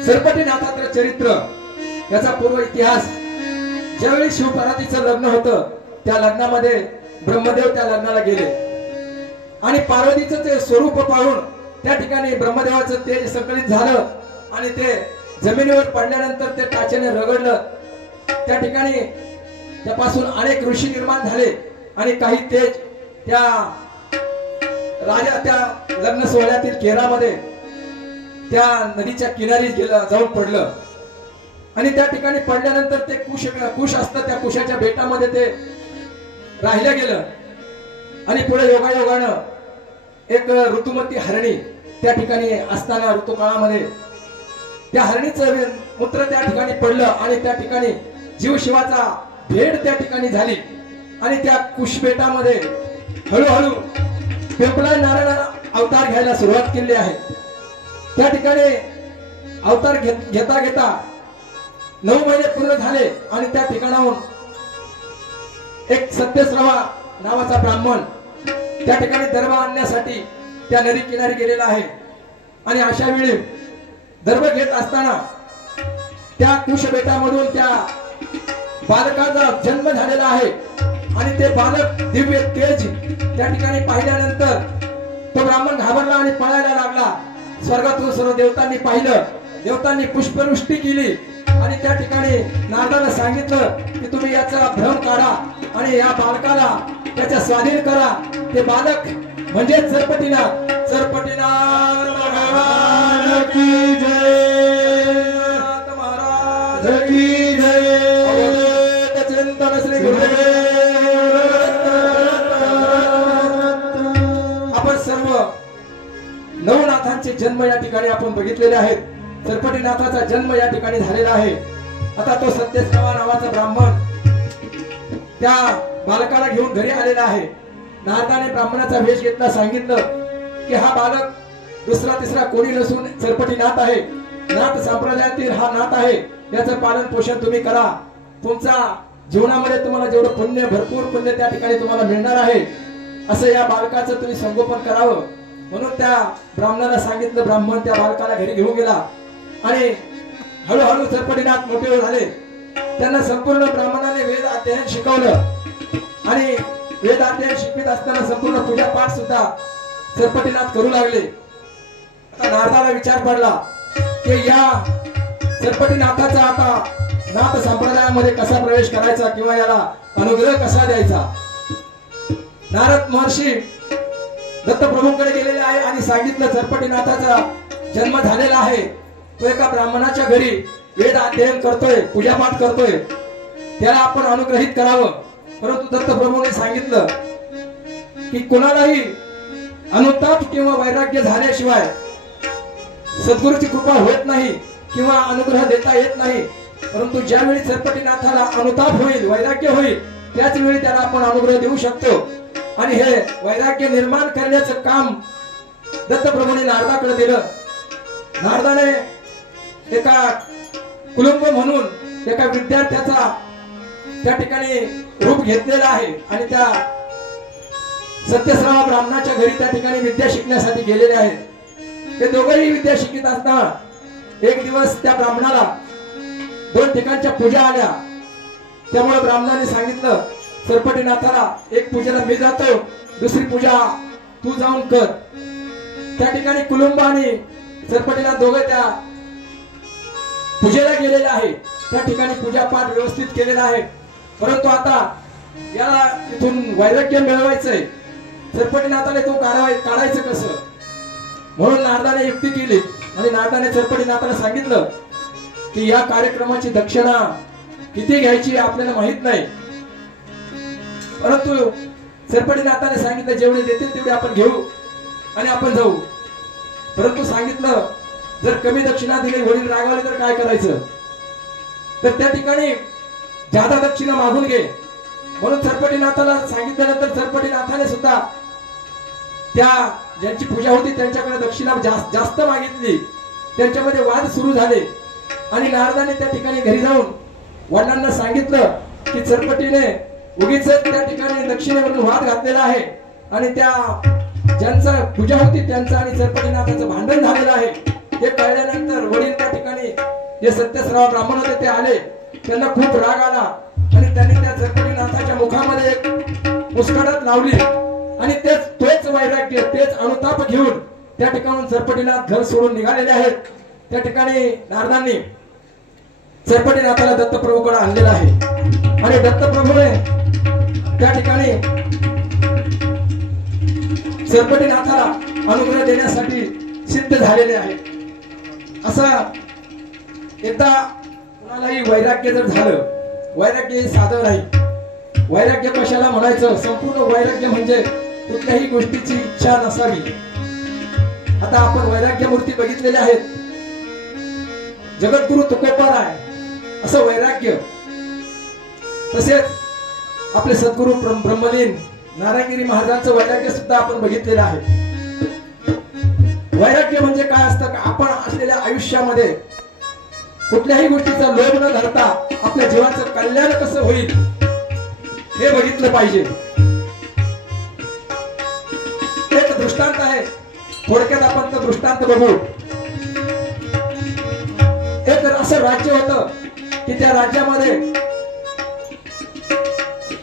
सरपटीनाथाचं चरित्र याचा पूर्व इतिहास. ज्यावेळी शिवपार्वतीचं लग्न होतं त्या लग्नामध्ये ब्रह्मदेव त्या लग्नाला गेले आणि पार्वतीचं ते स्वरूप पाहून त्या ठिकाणी ब्रह्मदेवाचं तेज संकलित झालं आणि ते जमिनीवर पडल्यानंतर ते टाचेने रगडलं. त्या ठिकाणी त्यापासून अनेक ऋषी निर्माण झाले आणि काही तेज त्या राजा त्या लग्न सोहळ्यातील केरामध्ये त्या नदीच्या किनारी जाऊन पडलं आणि त्या ठिकाणी पडल्यानंतर ते कुश असतं त्या कुशाच्या बेटामध्ये ते राहिलं गेलं. आणि पुढे योगायोगानं एक ऋतुमती हरणी त्या ठिकाणी असताना ऋतुकाळामध्ये त्या हरणीचं मूत्र त्या ठिकाणी पडलं आणि त्या ठिकाणी जीवशिवाचा भेट त्या ठिकाणी झाली आणि त्या कुशबेटामध्ये हळूहळू पिंपळा नारायण अवतार घ्यायला सुरुवात केली आहे. त्या ठिकाणी अवतार घेता घेता 9 महिने पूर्ण झाले आणि त्या ठिकाणाहून एक सत्यश्रवा नावाचा ब्राह्मण त्या ठिकाणी दर्भ आणण्यासाठी त्या नदी किनारी गेलेला आहे. आणि अशा वेळी दर्भ घेत असताना त्या कुशबेटामधून त्या बालकाचा जन्म झालेला आहे आणि ते बालक दिव्य तेज त्या ठिकाणी पाहिल्यानंतर तो ब्राह्मण घाबरला आणि पळायला लागला. स्वर्गातून सर्व देवतांनी पाहिलं, देवतांनी पुष्पवृष्टी केली आणि त्या ठिकाणी नारदाला सांगितलं की तुम्ही याचा भ्रम काढा आणि या बालकाला त्याच्या स्वाधीन करा. ते बालक म्हणजे चरपटीनाथ. चरपटीनाथ भगवान की जय, महाराज की जय. चिंतन श्री गुरुदेव. आपण सर्व नवनाथांचे जन्म या ठिकाणी आपण बघितलेले आहेत. चरपटीनाथाचा जन्म या ठिकाणी झालेला आहे. आता तो सत्यश्रवा नावाचा ब्राह्मण त्या बालकाला घेऊन घरी आलेला आहे. नारदाने ब्राह्मणाचा वेश घेतला, सांगितलं की हा बालक दुसरा तिसरा कोणी नसून चरपटीनाथ आहे. नाथ संप्रदायातील हा नाथ आहे. याचं पालन पोषण तुम्ही करा. तुमचा जीवनामध्ये तुम्हाला जेवढं पुण्य, भरपूर पुण्य त्या ठिकाणी तुम्हाला मिळणार आहे. असं या बालकाचं तुम्ही संगोपन करावं म्हणून त्या ब्राह्मणाला सांगितलं. ब्राह्मण त्या बालकाला घरी घेऊन गेला आणि हळूहळू चरपटीनाथ मोठे झाले. त्यांना संपूर्ण ब्राह्मणाने वेद अध्ययन शिकवलं आणि वेद अध्ययन शिकवित असताना संपूर्ण पूजा पाठ सुद्धा चरपटीनाथ करू लागले. आता नारदाला विचार पडला की या सरपटीनाथाचा आता नाथ संप्रदायामध्ये कसा प्रवेश करायचा किंवा याला अनुग्रह कसा द्यायचा. नारद महर्षी दत्तप्रभूंकडे गेलेले आहे आणि सांगितलं सरपटीनाथाचा जन्म झालेला आहे. तो एका ब्राह्मणाच्या घरी वेद अध्ययन करतोय, पूजापाठ करतोय, त्याला आपण अनुग्रहित करावं. परंतु दत्तप्रभूने सांगितलं की कोणालाही अनुताप किंवा वैराग्य झाल्याशिवाय सद्गुरूची कृपा होत नाही किंवा अनुग्रह देता येत नाही. परंतु ज्यावेळी सरपटीनाथाला अनुताप होईल, वैराग्य होईल, त्याच वेळी त्याला आपण अनुग्रह देऊ शकतो. आणि हे वैराग्य निर्माण करण्याचं काम दत्तप्रभूने नारदाकडे दिलं. नारदाने एका कुलुंब म्हणून एका विद्यार्थ्याचा त्या ठिकाणी रूप घेतलेला आहे आणि त्या सत्यश्रावा ब्राह्मणाच्या घरी त्या ठिकाणी विद्या शिकण्यासाठी गेलेले आहेत. ते दोघेही विद्या शिकत असताना एक दिवस त्या ब्राह्मणाला 2 ठिकाणच्या पूजा आल्या. त्यामुळे ब्राह्मणाने सांगितलं सरपटीनाथाला एक पूजेला मी जातो, दुसरी पूजा तू जाऊन कर. त्या ठिकाणी कुलुंब आणि सरपटीनाथ दोघे त्या पूजेला गेलेले आहेत. त्या ठिकाणी पूजा पाठ व्यवस्थित केलेला आहे. परंतु आता याला इथून वैराग्य मिळवायचंय, सरपटीनाथाला तो काढायचं कसं, म्हणून नारदाने युक्ती केली आणि नारदाने सरपटीनाथाला सांगितलं की या कार्यक्रमाची दक्षिणा किती घ्यायची आपल्याला माहित नाही. परंतु सरपटीनाथाने सांगितलं जेवढे देतील तेवढे आपण घेऊ आणि आपण जाऊ. परंतु सांगितलं जर कमी दक्षिणा दिली, वडील रागवले तर काय करायचं. तर त्या ठिकाणी जादा दक्षिणा मागून घे म्हणून सरपटीनाथाला सांगितल्यानंतर सरपटीनाथाने सुद्धा त्या ज्यांची पूजा होती त्यांच्याकडे दक्षिणा जास्त मागितली. त्यांच्यामध्ये वाद सुरू झाले आणि नारदाने त्या ठिकाणी घरी जाऊन वडिलांना सांगितलं की सरपटीने उगीच त्या ठिकाणी दक्षिणेवरून वाद घातलेला आहे आणि त्या ज्यांचा पूजा होती त्यांचं आणि सरपटीनाथाचं भांडण झालेलं आहे. हे कळल्यानंतर वडील त्या ठिकाणी जे सत्यश्रावा ब्राह्मण होते ते आले. त्यांना खूप राग आला आणि त्यांनी त्या सरपटीनाथाच्या मुखामध्ये एक मुस्काटात लावली आणि तोच वैराग्य, तेच अनुताप घेऊन त्या ठिकाणून सरपटीनाथ घर सोडून निघालेले आहेत. त्या ठिकाणी नारदांनी सरपटीनाथाला दत्तप्रभूकडे आणलेला आहे आणि दत्तप्रभूने त्या ठिकाणी सरपटीनाथाला अनुग्रह देण्यासाठी सिद्ध झालेले आहेत. असं एकदा कोणालाही वैराग्य जर झालं, वैराग्य हे साधं नाही. वैराग्य कशाला म्हणायचं, संपूर्ण वैराग्य म्हणजे कुठल्याही गोष्टीची इच्छा नसावी. आता आपण वैराग्य मूर्ती बघितलेल्या आहेत. जगद्गुरु तुकोबाराय असं वैराग्य. तसेच आपले सद्गुरु ब्रह्मलीन नारायणगिरी महाराजांचं वैराग्य सुद्धा आपण बघितलेलं आहे. वैराग्य म्हणजे काय असतं का, आपण असलेल्या आयुष्यामध्ये कुठल्याही गोष्टीचा लोभ न धरता आपल्या जीवाचं कल्याण कसं होईल हे बघितलं पाहिजे. एक दृष्टांत आहे, थोडक्यात आपण तो दृष्टांत बघू. एक असं राज्य होतं की त्या राज्यामध्ये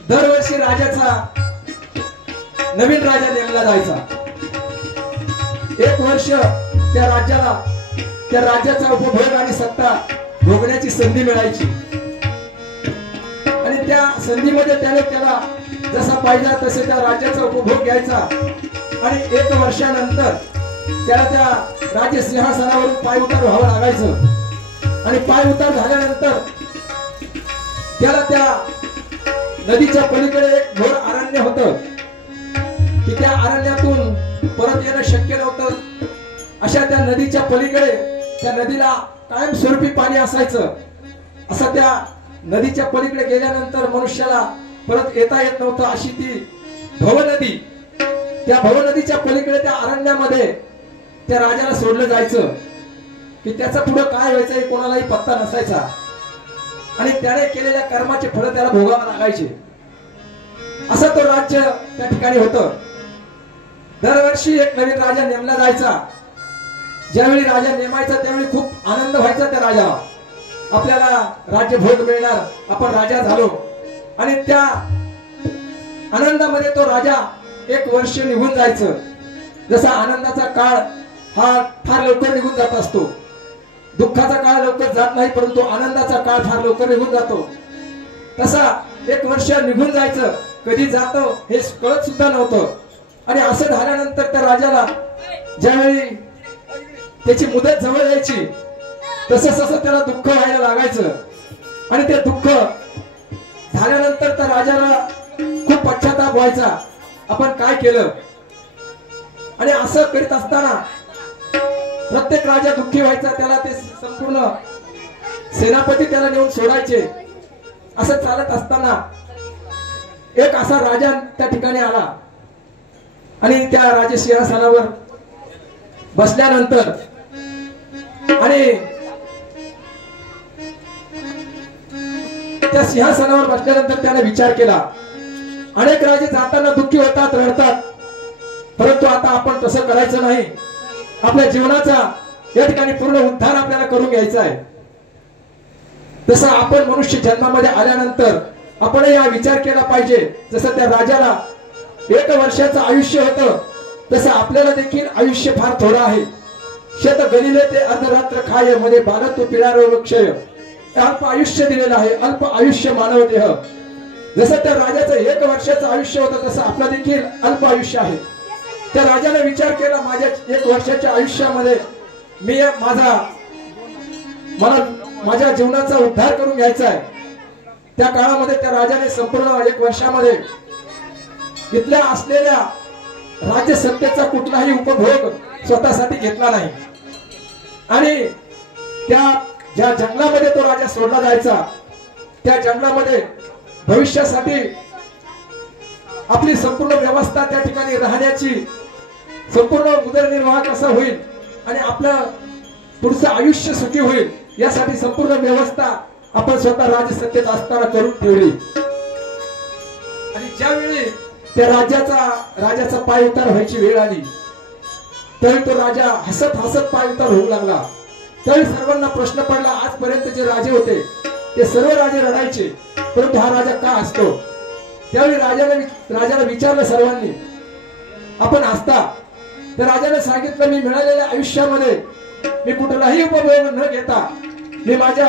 दरवर्षी राजाचा नवीन राजा नेमला जायचा. एक वर्ष त्या राज्याचा उपभोग आणि सत्ता भोगण्याची संधी मिळायची आणि त्या संधीमध्ये त्याला जसा पाहिजे तसे त्या राज्याचा उपभोग घ्यायचा आणि 1 वर्षानंतर त्याला त्या राज्य सिंहासनावरून पाय उतार व्हावं लागायचं आणि पाय उतार झाल्यानंतर त्याला त्या नदीच्या पलीकडे एक घोर अरण्य होतं की त्या अरण्यातून परत येणं शक्य नव्हतं. अशा त्या नदीच्या पलीकडे त्या नदीला कायमस्वरूपी पाणी असायचं. असं त्या नदीच्या पलीकडे गेल्यानंतर मनुष्याला परत येता येत नव्हतं. अशी ती भवनदी. त्या भवनदीच्या पलीकडे त्या अरण्यामध्ये त्या राजाला सोडलं जायचं की त्याचा पुढे काय व्हायचं हे कोणालाही पत्ता नसायचा आणि त्याने केलेल्या कर्माचे फळ त्याला भोगावे लागायचे. असं तो राज्य त्या ठिकाणी होतं. दरवर्षी एक नवीन राजा नेमला जायचा. ज्यावेळी राजा नेमायचा त्यावेळी खूप आनंद व्हायचा त्या राजाला. आपल्याला राज्य भोग मिळणार, आपण राजा झालो आणि त्या आनंदामध्ये तो राजा 1 वर्ष निघून जायचं. जसा आनंदाचा काळ हा फार लवकर निघून जात असतो दुःखाचा काळ लवकर जात नाही, परंतु आनंदाचा काळ फार लवकर निघून जातो. तसा 1 वर्ष निघून जायचं, कधी जातं हे कळत सुद्धा नव्हतं. आणि असं झाल्यानंतर त्या राजाला ज्यावेळी त्याची मुदत जवळ यायची तसं त्याला दुःख व्हायला लागायचं. आणि ते दुःख झाल्यानंतर त्या राजाला खूप पश्चाताप व्हायचा, आपण काय केलं. आणि असं करीत असताना प्रत्येक राजा दुःखी व्हायचा, त्याला ते संपूर्ण सेनापती त्याला नेऊन सोडायचे. असं चालत असताना एक असा राजा त्या ठिकाणी आला आणि त्या राजसिंहासनावर बसल्यानंतर आणि त्या सिंहासनावर बसल्यानंतर त्याने विचार केला. अनेक राजे जाताना दुःखी होतात, रडतात, परंतु आता आपण तसं करायचं नाही. आपल्या जीवनाचा या ठिकाणी पूर्ण उद्धार आपल्याला करून घ्यायचा आहे. तसं आपण मनुष्य जन्मामध्ये आल्यानंतर आपण या विचार केला पाहिजे. जसं त्या राजाला 1 वर्षाचं आयुष्य होतं, तसं आपल्याला देखील आयुष्य फार थोडं आहे. शेत गलिले ते अर्धरात्र खाय मध्ये बालत्व पिळारोग क्षय. अल्प आयुष्य दिलेलं आहे, अल्प आयुष्य मानव देह. जसं त्या राजाचं 1 वर्षाचं आयुष्य होतं तसं आपलं देखील अल्प आयुष्य आहे. त्या राजाने विचार केला, माझ्या 1 वर्षाच्या आयुष्यामध्ये मी मला माझ्या जीवनाचा उद्धार करून घ्यायचा आहे. त्या काळामध्ये त्या राजाने संपूर्ण 1 वर्षामध्ये इथल्या असलेल्या राज्य सत्तेचा कुठलाही उपभोग स्वतःसाठी घेतला नाही. आणि त्या ज्या जंगलामध्ये तो राजा सोडला जायचा त्या जंगलामध्ये भविष्यासाठी आपली संपूर्ण व्यवस्था, त्या ठिकाणी राहण्याची संपूर्ण उदरनिर्वाह कसा होईल आणि आपलं पुढचं आयुष्य सुखी होईल यासाठी संपूर्ण व्यवस्था आपण स्वतः राजसत्तेत असताना करून ठेवली. आणि ज्यावेळी त्या राजाचा पाय उतार व्हायची वेळ आली त्यावेळी तो राजा हसत हसत पाय उतार होऊ लागला. त्यावेळी सर्वांना प्रश्न पडला, आजपर्यंत जे राजे होते ते सर्व राजे रडायचे, परंतु हा राजा का हसतो. त्यावेळी राजाला विचारलं सर्वांनी, आपण हसता. तर राजाने सांगितलं, मी मिळालेल्या आयुष्यामध्ये मी कुठलाही उपभोग न घेता मी माझ्या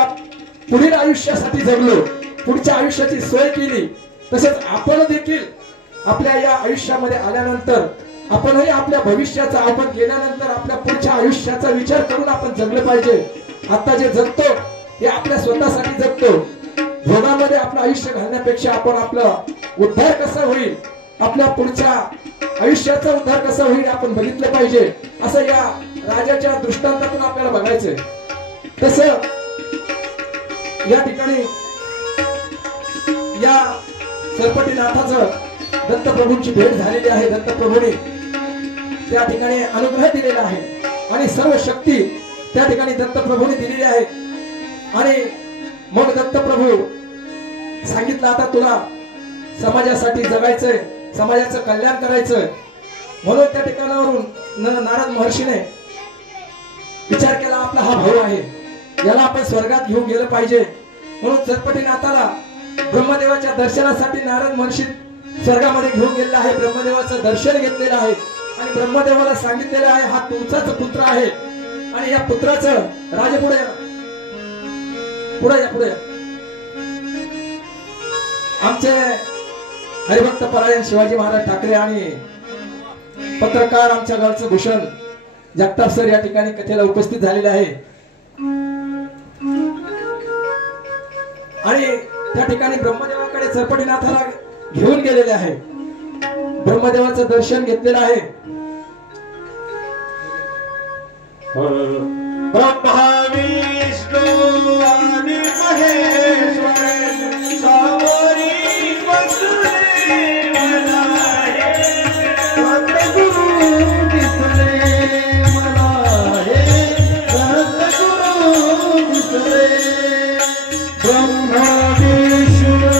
पुढील आयुष्यासाठी जगलो, पुढच्या आयुष्याची सोय केली. तसेच आपण देखील आपल्या या आयुष्यामध्ये आल्यानंतर आपणही आपल्या भविष्याचा, आपण गेल्यानंतर आपल्या पुढच्या आयुष्याचा विचार करून आपण जगलं पाहिजे. आता जे जगतो हे आपल्या स्वतःसाठी जगतो. भोगामध्ये आपलं आयुष्य घालण्यापेक्षा आपण आपला उद्धार कसा होईल, आपल्या पुढच्या आयुष्याचा उद्धार कसा होईल आपण बघितलं पाहिजे. असं या राजाच्या दृष्टांतातून आपल्याला बघायचंय. तसं या ठिकाणी या सरपटीनाथाचं दत्तप्रभूंची भेट झालेली आहे. दत्तप्रभूंनी त्या ठिकाणी अनुग्रह दिलेला आहे आणि सर्व शक्ती त्या ठिकाणी दत्तप्रभूंनी दिलेली आहे. आणि मग दत्तप्रभू सांगितलं, आता तुला समाजासाठी जगायचंय, समाजाचं कल्याण करायचंय. म्हणून त्या ठिकाणावरून नारद महर्षीने विचार केला, आपला हा भाऊ आहे, याला आपण स्वर्गात घेऊन गेलं पाहिजे. म्हणून सरपटीनाथाला ब्रह्मदेवाच्या दर्शनासाठी नारद महर्षी स्वर्गामध्ये घेऊन गेलेला आहे. ब्रह्मदेवाचं दर्शन घेतलेलं आहे आणि ब्रह्मदेवाला सांगितलेलं आहे, हा तुमचाच पुत्र आहे आणि या पुत्राचं राजे पुढे आमचे हरिभक्त परायण शिवाजी महाराज ठाकरे आणि पत्रकार आमच्या गावचं भूषण जगताप सर या ठिकाणी कथेला उपस्थित झालेले आहे. आणि त्या ठिकाणी ब्रह्मदेवाकडे सरपटीनाथाला घेऊन गेलेले आहे. ब्रह्मदेवाचं दर्शन घेतलेलं आहे. ब्रह्मा विष्णू आणि महेश्वर सावरी बसले मला हे सद्गुरू दिसले मला हे सद्गुरू दिसले. ब्रह्मा विष्णू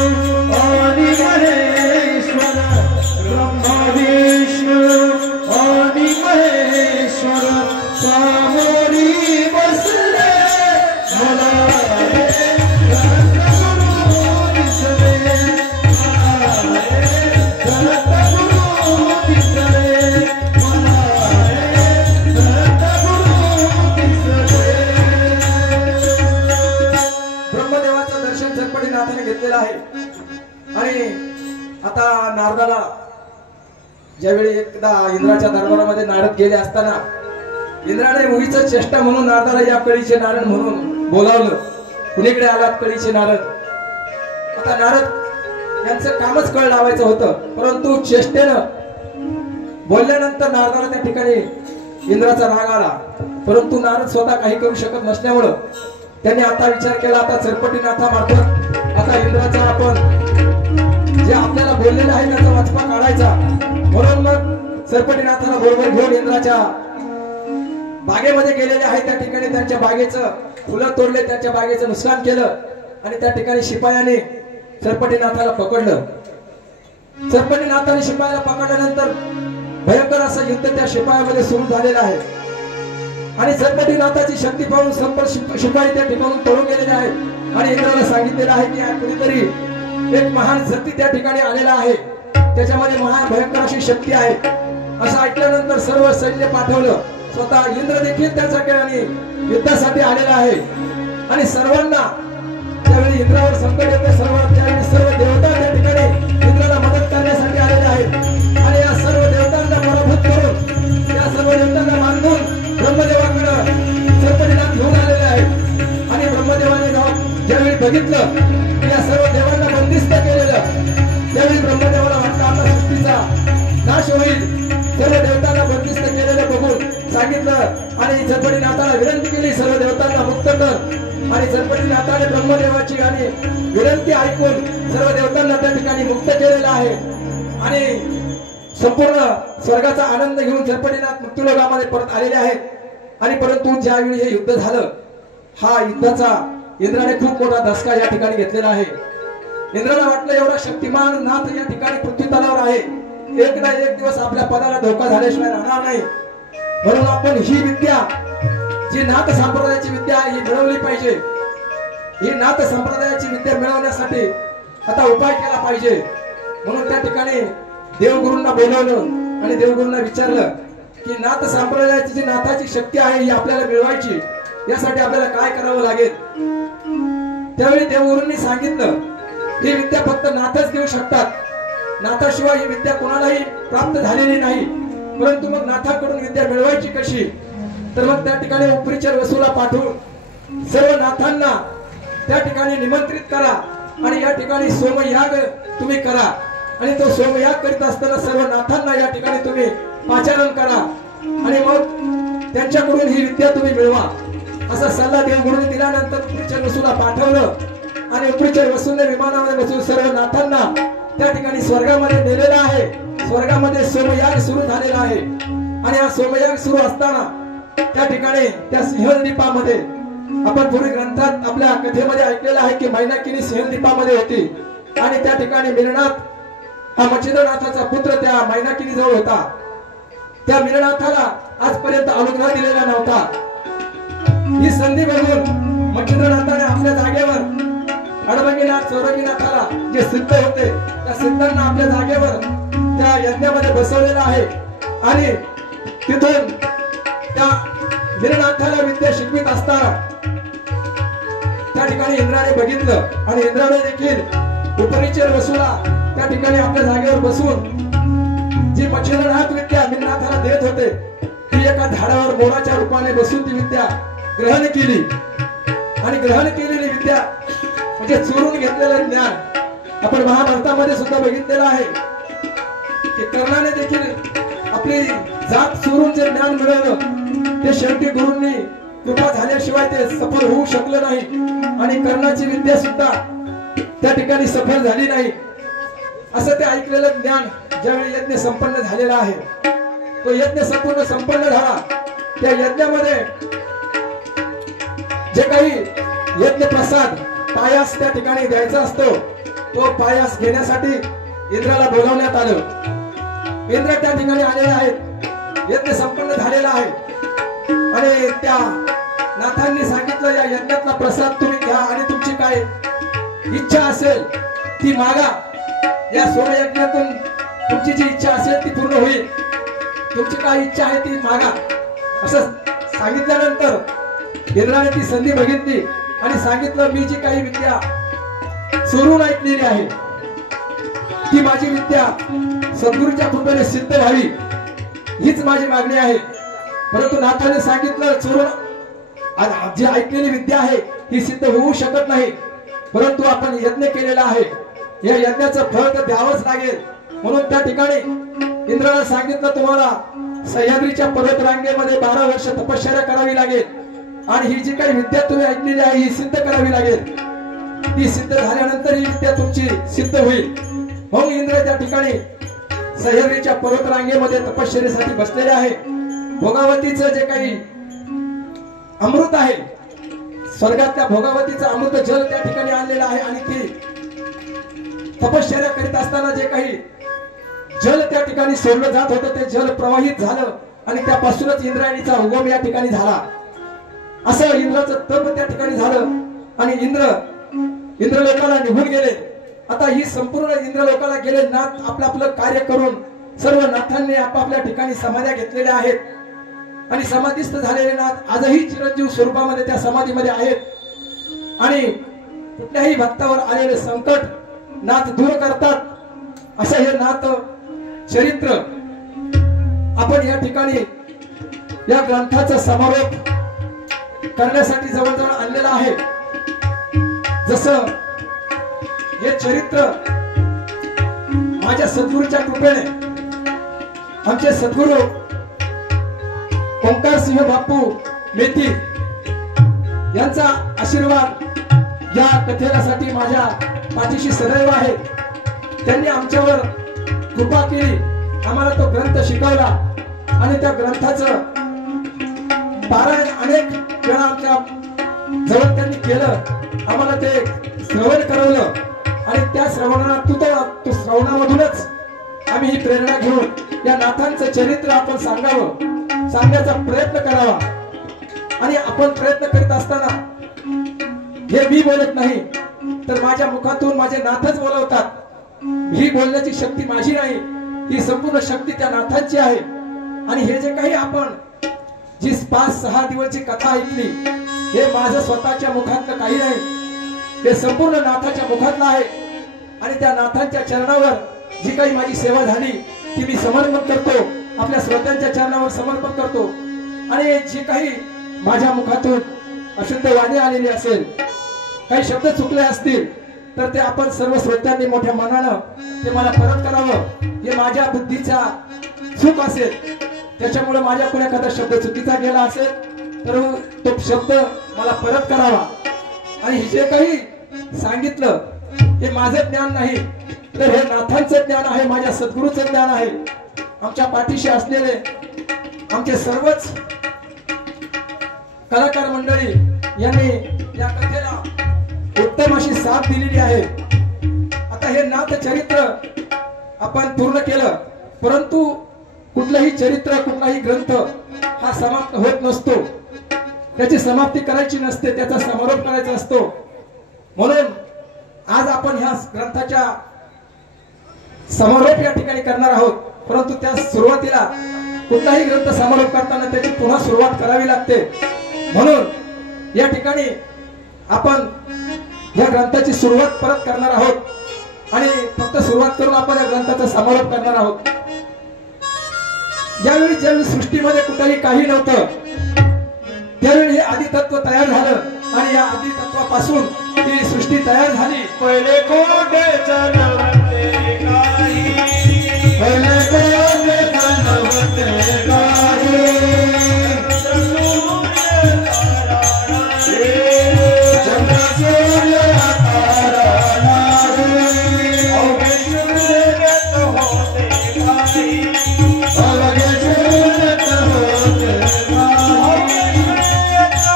आणि महेश्वर ब्रह्मा विष्णू आणि महेश्वर सावरी बसले घेतलेला आहे। आणि आता नारदाला ज्यावेळी एकदा इंद्राच्या दरबारामध्ये नारद गेले असताना इंद्राने मुळीचं चेष्टा म्हणून नारदाला या कळीचे नारद म्हणून बोलावलं। कुणीकडे आलात कळीचे नारद? आता नारद यांचं कामच कळ लावायचं होतं, परंतु चेष्टेनं बोलल्यानंतर नारदाला त्या ठिकाणी इंद्राचा राग आला। परंतु नारद स्वतः काही करू शकत नसल्यामुळं त्यांनी आता विचार केला, आता चरपटीनाथामार्फत आता इंद्राचा आपण जे आपल्याला बोललेलं आहे त्याचा वाचपा काढायचा। म्हणून मग चरपटीनाथाला बरोबर घेऊन इंद्राच्या बागेमध्ये गेलेले आहे। त्या ठिकाणी त्यांच्या बागेचं फुलं तोडले, त्यांच्या बागेचं नुकसान केलं आणि त्या ठिकाणी शिपायाने चरपटीनाथाला पकडलं। चरपटीनाथाने शिपायाला पकडल्यानंतर भयंकर असं युद्ध त्या शिपायामध्ये सुरू झालेलं आहे आणि चरपटीनाथाची शक्ती पाहून संपूर्ण शिपाई त्या ठिकाणून पळून गेलेले आहेत आणि इंद्राला सांगितलेलं आहे की कुणीतरी एक महान शक्ती त्या ठिकाणी आलेला आहे, त्याच्यामध्ये महान भयंकर अशी शक्ती आहे। असं ऐकल्यानंतर सर्व सैन्य पाठवलं, स्वतः इंद्र देखील त्याच्या ठिकाणी युद्धासाठी आलेला आहे आणि सर्वांना ज्यावेळी इंद्रावर संकट येते त्यावेळी सर्व देवता त्या ठिकाणी इंद्राला मदत करण्यासाठी आलेले आहेत आणि या सर्व देवतांना पराभूत करून या सर्व देवतांना बांधून ब्रह्मदेवाकडे चरपटीनाथ घेऊन आलेले आहेत आणि ब्रह्मदेवाने जाऊन ज्यावेळी बघितलं की या सर्व देवांना बंदिस्त केलेलं, त्यावेळी ब्रह्मदेवाला वाटतं आपला सृष्टीचा नाश होईल। सर्व देवतांना बंदिस्त केलेलं बघून सांगितलं आणि चरपटीनाथाला विनंती केली, सर्व देवतांना मुक्त कर। आणि चरपटीनाथाने ब्रह्मदेवाची आणि विनंती ऐकून सर्व देवतांना त्या ठिकाणी मुक्त केलेलं आहे आणि संपूर्ण स्वर्गाचा आनंद घेऊन चरपटीनाथ मुक्तिलोकामध्ये परत आलेले आहेत। आणि परंतु ज्यावेळी हे युद्ध झालं, हा युद्धाचा इंद्राने खूप मोठा धसका या ठिकाणी घेतलेला आहे। इंद्राला वाटलं एवढा शक्तिमान नाथ या ठिकाणी पृथ्वी तलावर आहे, एक ना एक दिवस आपल्या पदाला धोका झाल्याशिवाय राहणार नाही, म्हणून आपण ही विद्या जी नाथ संप्रदायाची विद्या ही मिळवली पाहिजे। ही नाथ संप्रदायाची विद्या मिळवण्यासाठी आता उपाय केला पाहिजे। म्हणून त्या ठिकाणी देवगुरूंना बोलवलं आणि देवगुरूंना विचारलं की नाथ संप्रदायाची जी नाथाची शक्ती आहे ही आपल्याला मिळवायची, यासाठी आपल्याला काय करावं लागेल? त्यावेळी देवगुरूंनी सांगितलं ही विद्या फक्त नाथच देऊ शकतात, नाथाशिवाय ही विद्या कोणालाही प्राप्त झालेली नाही। परंतु मग नाथाकडून विद्या मिळवायची कशी? तर मग त्या ठिकाणी उपरिचर वसूला पाठवून सर्व नाथांना त्या ठिकाणी निमंत्रित करा आणि या ठिकाणी सोमयाग तुम्ही करा आणि तो सोमयाग करीत असताना सर्व नाथांना या ठिकाणी तुम्ही पाचारण करा आणि मग त्यांच्याकडून ही विद्या तुम्ही मिळवा, असा सल्ला देवगुरूंनी दिल्यानंतर उपरिचर वसूला पाठवलं आणि उपरिचर वसूलने विमानामध्ये बसून सर्व नाथांना त्या ठिकाणी स्वर्गामध्ये नेलेलं आहे। स्वर्गामध्ये सोमयाग सुरू झालेला आहे आणि हा सोमयाग सुरू असताना त्या ठिकाणी त्या सिंहद्वीपामध्ये आपण पूर्वी ग्रंथात आपल्या कथेमध्ये ऐकलेलं आहे की मैनाकिनी सिंहद्वीपामध्ये होती आणि त्या ठिकाणी मीननाथ हा मच्छिंद्रनाथाचा पुत्र त्या मैनाकिनी जवळ होता। त्या मीननाथाला आजपर्यंत अनुग्रह दिलेला नव्हता। ही संधी बघून मच्छिंद्रनाथाने आपल्या जागेवर अडबंगीनाथ चौरंगीनाथाला जे सिद्ध होते त्या सिद्धांना आपल्या जागेवर त्या यज्ञामध्ये बसवलेलं आहे आणि तिथून त्या मीननाथाला विद्या शिकवित असताना त्या ठिकाणी इंद्राने बघितलं आणि इंद्राने देखील उपरिचर वसूला त्या ठिकाणी आपल्या जागेवर बसून जी मच्छिंद्रनाथ विद्या मीननाथाला देत होते ती एका झाडावर मोराच्या रूपाने बसून ती विद्या ग्रहण केली आणि ग्रहण केलेली विद्या म्हणजे चोरून घेतलेलं ज्ञान आपण महाभारतामध्ये सुद्धा बघितलेलं आहे की कर्णाने देखील आपली जात चोरून जे ज्ञान मिळवलं ते शेवटी गुरूंनी कृपा झाल्याशिवाय ते सफल होऊ शकलं नाही आणि कर्णाची विद्या सुद्धा त्या ठिकाणी सफल झाली नाही। असं ते ऐकलेलं ज्ञान ज्यावेळी यज्ञ संपन्न झालेला आहे, तो यज्ञ संपन्न झाला। त्या यज्ञामध्ये जे काही यज्ञ प्रसाद पायास त्या ठिकाणी द्यायचा असतो तो पायास घेण्यासाठी इंद्राला बोलावण्यात आलं। इंद्र त्या ठिकाणी आलेले आहेत, यज्ञ संपन्न झालेला आहे आणि त्या नाथांनी सांगितलं या यज्ञातला प्रसाद तुम्ही घ्या आणि तुमची काय इच्छा असेल ती मागा, या सोमयज्ञातून तुमची जी इच्छा असेल ती पूर्ण होईल, तुमची काय इच्छा आहे ती मागा असं सांगितल्यानंतर इंद्राने ती संधी बघितली आणि सांगितलं मी जी काही विद्या चोरून ऐकलेली आहे ती माझी विद्या सद्गुरूच्या कृपेने सिद्ध व्हावी हीच माझी मागणी आहे. परंतु नाथाने सांगितलं चोरून जी ऐकलेली विद्या आहे ही सिद्ध होऊ शकत नाही. परंतु आपण यज्ञ केलेला आहे या यज्ञाचं फळ तर द्यावंच लागेल. म्हणून त्या ठिकाणी इंद्राला सांगितलं तुम्हाला सह्याद्रीच्या पर्वतरांगेमध्ये 12 वर्ष तपश्चर्या करावी लागेल आणि ही जी काही विद्या तुम्ही ऐकलेली आहे ही सिद्ध करावी लागेल. ती सिद्ध झाल्यानंतर ही विद्या तुमची सिद्ध होईल. म्हणून इंद्र त्या ठिकाणी सह्याद्रीच्या पर्वतरांगेमध्ये तपश्चर्येसाठी बसलेले आहे. भोगावतीचं जे काही अमृत आहे स्वर्गातल्या भोगावतीचं अमृत जल त्या ठिकाणी आणलेलं आहे आणि ती तपश्चर्या करीत असताना जे काही जल त्या ठिकाणी सोडलं जात होतं ते जल प्रवाहित झालं आणि त्यापासूनच इंद्रायणीचा उगम या ठिकाणी झाला. असं इंद्राचं तप त्या ठिकाणी झालं आणि इंद्रलोकाला निघून गेले. आता ही संपूर्ण इंद्रलोकाला गेले नाथ आपलं आपलं कार्य करून सर्व नाथांनी आपापल्या ठिकाणी समाध्या घेतलेल्या आहेत आणि समाधीस्थ झालेले नाथ आजही चिरंजीव स्वरूपामध्ये त्या समाधीमध्ये आहेत आणि कुठल्याही भक्तावर आलेले संकट नाथ दूर करतात. असं हे नाथ चरित्र आपण या ठिकाणी या ग्रंथाचा समारोप करण्यासाठी जवळजवळ आणलेला आहे. जसं हे चरित्र माझ्या सद्गुरूच्या कृपेने आमचे सद्गुरू ओंकार सिंह बापू मेथी यांचा आशीर्वाद या कथेसाठी माझ्या पाठीशी सदैव आहे. त्यांनी आमच्यावर कृपा केली, आम्हाला तो ग्रंथ शिकवला आणि त्या ग्रंथाचं पारायण अनेक वेळा आमच्या जवळ त्यांनी केलं. आम्हाला ते श्रवण करवलं आणि त्या श्रवणामधूनच आम्ही ही प्रेरणा घेऊन या नाथांचं चरित्र आपण सांगण्याचा प्रयत्न करावा. आणि आपण प्रयत्न करीत असताना हे मी बोलत नाही तर माझ्या मुखातून माझे नाथच बोलवतात. ही बोलण्याची शक्ती माझी नाही, ही संपूर्ण शक्ती त्या नाथांची आहे. आणि हे जे काही आपण जी 5-6 दिवसची कथा ऐकली हे माझं स्वतःच्या मुखातलं काही नाही, हे संपूर्ण नाथाच्या मुखातलं आहे. आणि त्या नाथांच्या चरणावर जी काही माझी सेवा झाली ती मी समर्पण करतो, आपल्या श्रोत्यांच्या चरणावर समर्पण करतो. आणि जी काही माझ्या मुखातून अशुद्ध वाणी आलेली असेल, काही शब्द चुकले असतील तर ते आपण सर्व श्रोत्यांनी मोठ्या मनानं ते मला परत करावं. हे माझ्या बुद्धीचा चूक असेल, त्याच्यामुळे माझ्याकडे एखादा शब्द चुकीचा गेला असेल तर तो शब्द मला परत करावा. आणि जे काही सांगितलं हे माझं ज्ञान नाही तर हे नाथांचं ज्ञान आहे, माझ्या सद्गुरूचं ज्ञान आहे. आमच्या पाठीशी असलेले आमचे सर्वच कलाकार मंडळी यांनी या कथेला उत्तम अशी साथ दिलेली आहे. आता हे नाथ चरित्र आपण पूर्ण केलं, परंतु कुठलंही चरित्र कुठलाही ग्रंथ हा समाप्त होत नसतो, त्याची समाप्ती करायची नसते, त्याचा समारोप करायचा असतो. म्हणून आज आपण ह्या ग्रंथाच्या समारोप या ठिकाणी करणार आहोत. परंतु त्या सुरुवातीला कुठलाही ग्रंथ समारोप करताना त्याची पुन्हा सुरुवात करावी लागते. म्हणून या ठिकाणी आपण या ग्रंथाची सुरुवात परत करणार आहोत आणि फक्त सुरुवात करून आपण या ग्रंथाचा समारोप करणार आहोत. ज्यावेळी सृष्टीमध्ये कुठेही काही नव्हतं त्यावेळी हे आदितत्व तयार झालं आणि या आदितत्वापासून ही सृष्टी तयार झाली. पहिले कोठे नव्हते काही, पहिले कोठे नव्हते काही, चंद्र सूर्य तारा नाही, अवघे सूर्यत होते काही, अवघे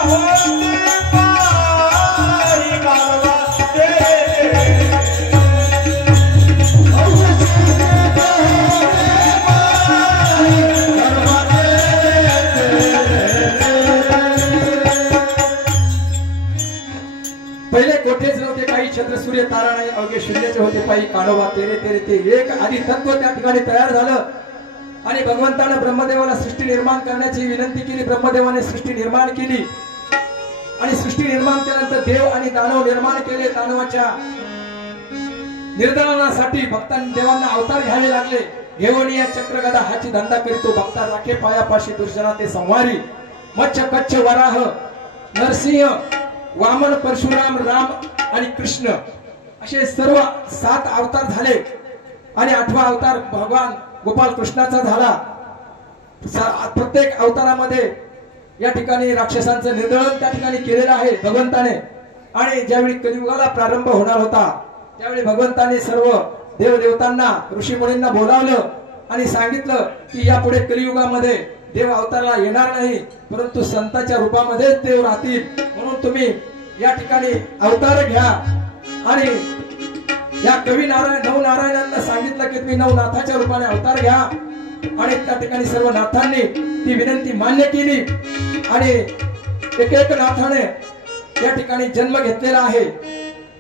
सूर्यत होते चंद्र सूर्य तारा नाही, अवघे शून्याचे होते पायी काढोबा तेरे तेरे. ते एक आदि तत्व त्या ठिकाणी तयार झालं आणि भगवंतानं ब्रह्मदेवाला सृष्टी निर्माण करण्याची विनंती केली. ब्रह्मदेवाने सृष्टी निर्माण केली आणि सृष्टी निर्माण केल्यानंतर देव आणि दानव निर्माण केले. दानवाच्या निर्दळनासाठी भक्तांनी देवांना अवतार घ्यावे लागले. घेऊन या चक्रगदा हाची धंदा करीतो भक्ता राखे पायापाशी दुर्जना ते संवारी. मच्छ कच्छ वराह नरसिंह वामन परशुराम राम आणि कृष्ण असे सर्व 7 अवतार झाले आणि 8वा अवतार भगवान गोपाल कृष्णाचा झाला. प्रत्येक अवतारामध्ये या ठिकाणी राक्षसांचं निर्दळन त्या ठिकाणी केलेलं आहे भगवंताने. आणि ज्यावेळी कलियुगाला प्रारंभ होणार होता त्यावेळी भगवंताने सर्व देवदेवतांना ऋषीमुनींना बोलावलं आणि सांगितलं की यापुढे कलियुगामध्ये देव अवताराला येणार नाही परंतु संतांच्या रूपामध्येच देव राहतील. म्हणून तुम्ही या ठिकाणी अवतार घ्या. आणि या कवी नवनारायणांना सांगितलं की तुम्ही नवनाथाच्या रूपाने अवतार घ्या. आणि त्या ठिकाणी सर्व नाथांनी ती विनंती मान्य केली आणि एक नाथाने या ठिकाणी जन्म घेतलेला आहे.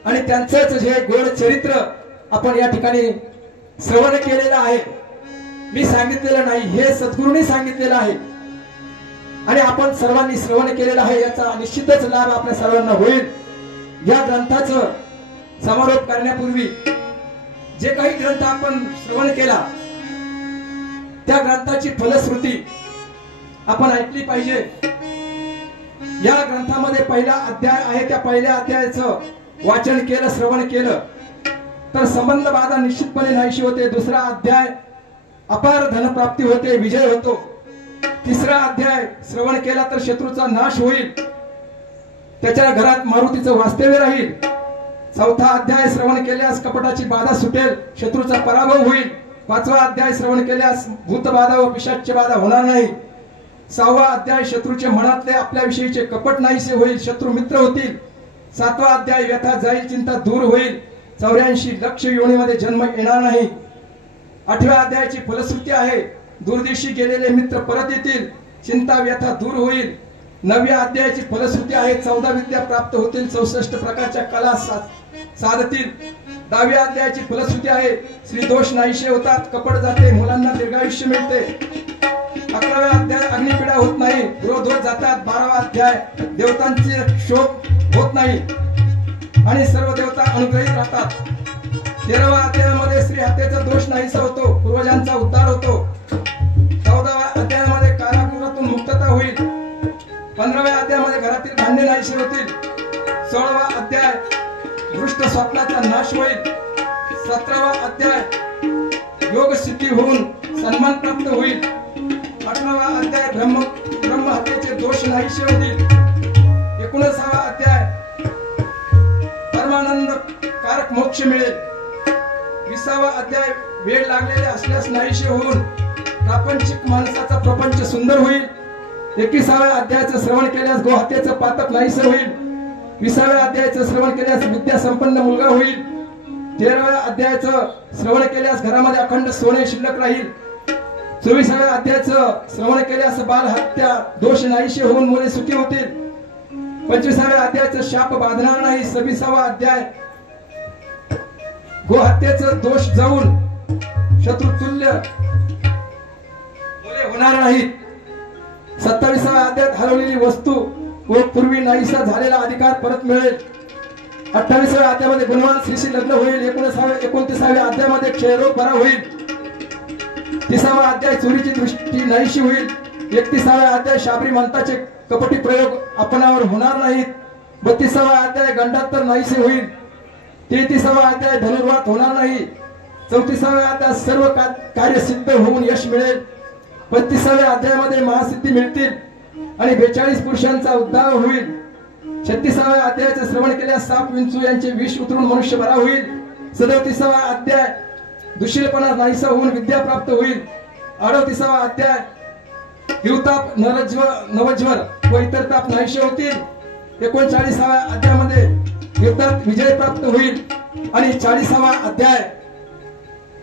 आणि त्यांचंच जे गोड चरित्र आपण या ठिकाणी श्रवण केलेलं आहे. मी सांगितलेलं नाही, हे सद्गुरूंनी सांगितलेलं आहे आणि आपण सर्वांनी श्रवण केलेलं आहे. याचा निश्चितच लाभ आपल्या सर्वांना होईल. या ग्रंथाचं समारोप करण्यापूर्वी जे काही ग्रंथ आपण श्रवण केला त्या ग्रंथाची फलश्रुती आपण ऐकली पाहिजे. या ग्रंथामध्ये पहिला अध्याय आहे. त्या पहिल्या अध्यायाचं वाचन केलं श्रवण केलं तर संबंध बाधा निश्चितपणे नाहीशी होते. दुसरा अध्याय अपार धनप्राप्ती होते, विजय होतो. तिसरा अध्याय श्रवण केला तर शत्रूचा नाश होईल, त्याच्या घरात मारुतीचं वास्तव्य राहील. चौथा अध्याय श्रवण केल्यास कपटाची बाधा सुटेल, शत्रूचा पराभव होईल. 5वा अध्याय श्रवण केल्यास भूतबाधा व पिशाच्य बाधा होणार नाही. 6वा अध्याय शत्रूचे मनातले आपल्याविषयीचे कपट नाहीसे होईल, शत्रू मित्र होतील. 7वा अध्याय व्यथा जाईल, चिंता दूर होईल. 84 लक्ष योनीमध्ये जन्म येणार नाही. 8व्या अध्यायाची फलश्रुती आहे दूरदिशी गेलेले मित्र परत येतील, चिंता व्यथा दूर होईल. 9व्या अध्यायाची फलश्रुती आहे 14 विद्या प्राप्त होतील, 64 प्रकारच्या कला साधतील. 10व्या अध्यायाची फलश्रुती आहे श्री दोष नाहीशे होतात, कपट जाते, मुलांना दीर्घायुष्य मिळते. 11व्या अध्याय अग्निपीडा होत नाही, क्रोध होत जातात. 12वा अध्याय देवतांचे शोक होत नाही आणि सर्व देवता अनुग्रहित राहतात. 13व्या अध्यायामध्ये श्री हत्येचा दोष नाहीसा होतो, पूर्वजांचा उद्धार होतो. 14व्या अध्यायामध्ये कारागृहातून मुक्तता होईल. 15व्या अध्यायामध्ये घरातील भांडे नाहीसे होतील. 16वा अध्याय दृष्ट स्वप्नाचा नाश होईल. 17वा अध्याय योग सिद्धी होऊन सन्मान प्राप्त होईल. 18वा अध्याय ब्रह्म हत्येचे दोष नाहीसे होतील. 19वा अध्याय परमानंद कारक मोक्ष मिळेल. 20वा अध्याय वेळ लागलेले असल्यास नाहीसे होऊन प्रापंचिक माणसाचा प्रपंच सुंदर होईल. 21व्या अध्यायाचं श्रवण केल्यास गोहत्येचं पातक नाहीसे होईल. 20व्या अध्यायाचं श्रवण केल्यास विद्या संपन्न मुलगा होईल. 13व्या अध्यायाचं श्रवण केल्यास घरामध्ये अखंड सोने शिल्लक राहील. 24व्या अध्यायाचं श्रवण केल्यास बाल हत्या दोष नाहीसे होऊन मुले सुखी होतील. 25व्या अध्यायाचं शाप बांधणार नाही. 26वा अध्याय गोहत्येचं दोष जाऊन शत्रुतुल्य मुले होणार नाहीत. 27व्या अध्यायात हरवलेली वस्तू व पूर्वी नाहीसा झालेला अधिकार परत मिळेल. 28व्या अध्यायामध्ये गुणवान स्त्रीशी लग्न होईल. 29व्या अध्यायामध्ये क्षयरोग बरा होईल. 30वा अध्याय चोरीची दृष्टी नाहीशी होईल. 31व्या अध्याय शाबरी मंताचे कपटी प्रयोग आपणावर होणार नाहीत. 32वा अध्याय गंडांतर नाहीसे होईल. 33वा अध्याय धनुर्वात होणार नाही. 34व्या अध्याय सर्व कार्य सिद्ध होऊन यश मिळेल. 35व्या अध्यायामध्ये महासिद्धी मिळतील आणि 42 पुरुषांचा उद्धार होईल. 36व्या अध्यायाचे श्रवण केल्यास साप विंचू यांचे विष उतरून मनुष्य बरा होईल. 37वा अध्याय दुशीलपणा नाहीसा होऊन विद्या प्राप्त होईल. 38वा अध्याय हिवताप नवज्वर व इतर ताप नाहीसे होतील. 39व्या अध्यायामध्ये युद्धात विजय प्राप्त होईल. आणि 40वा अध्याय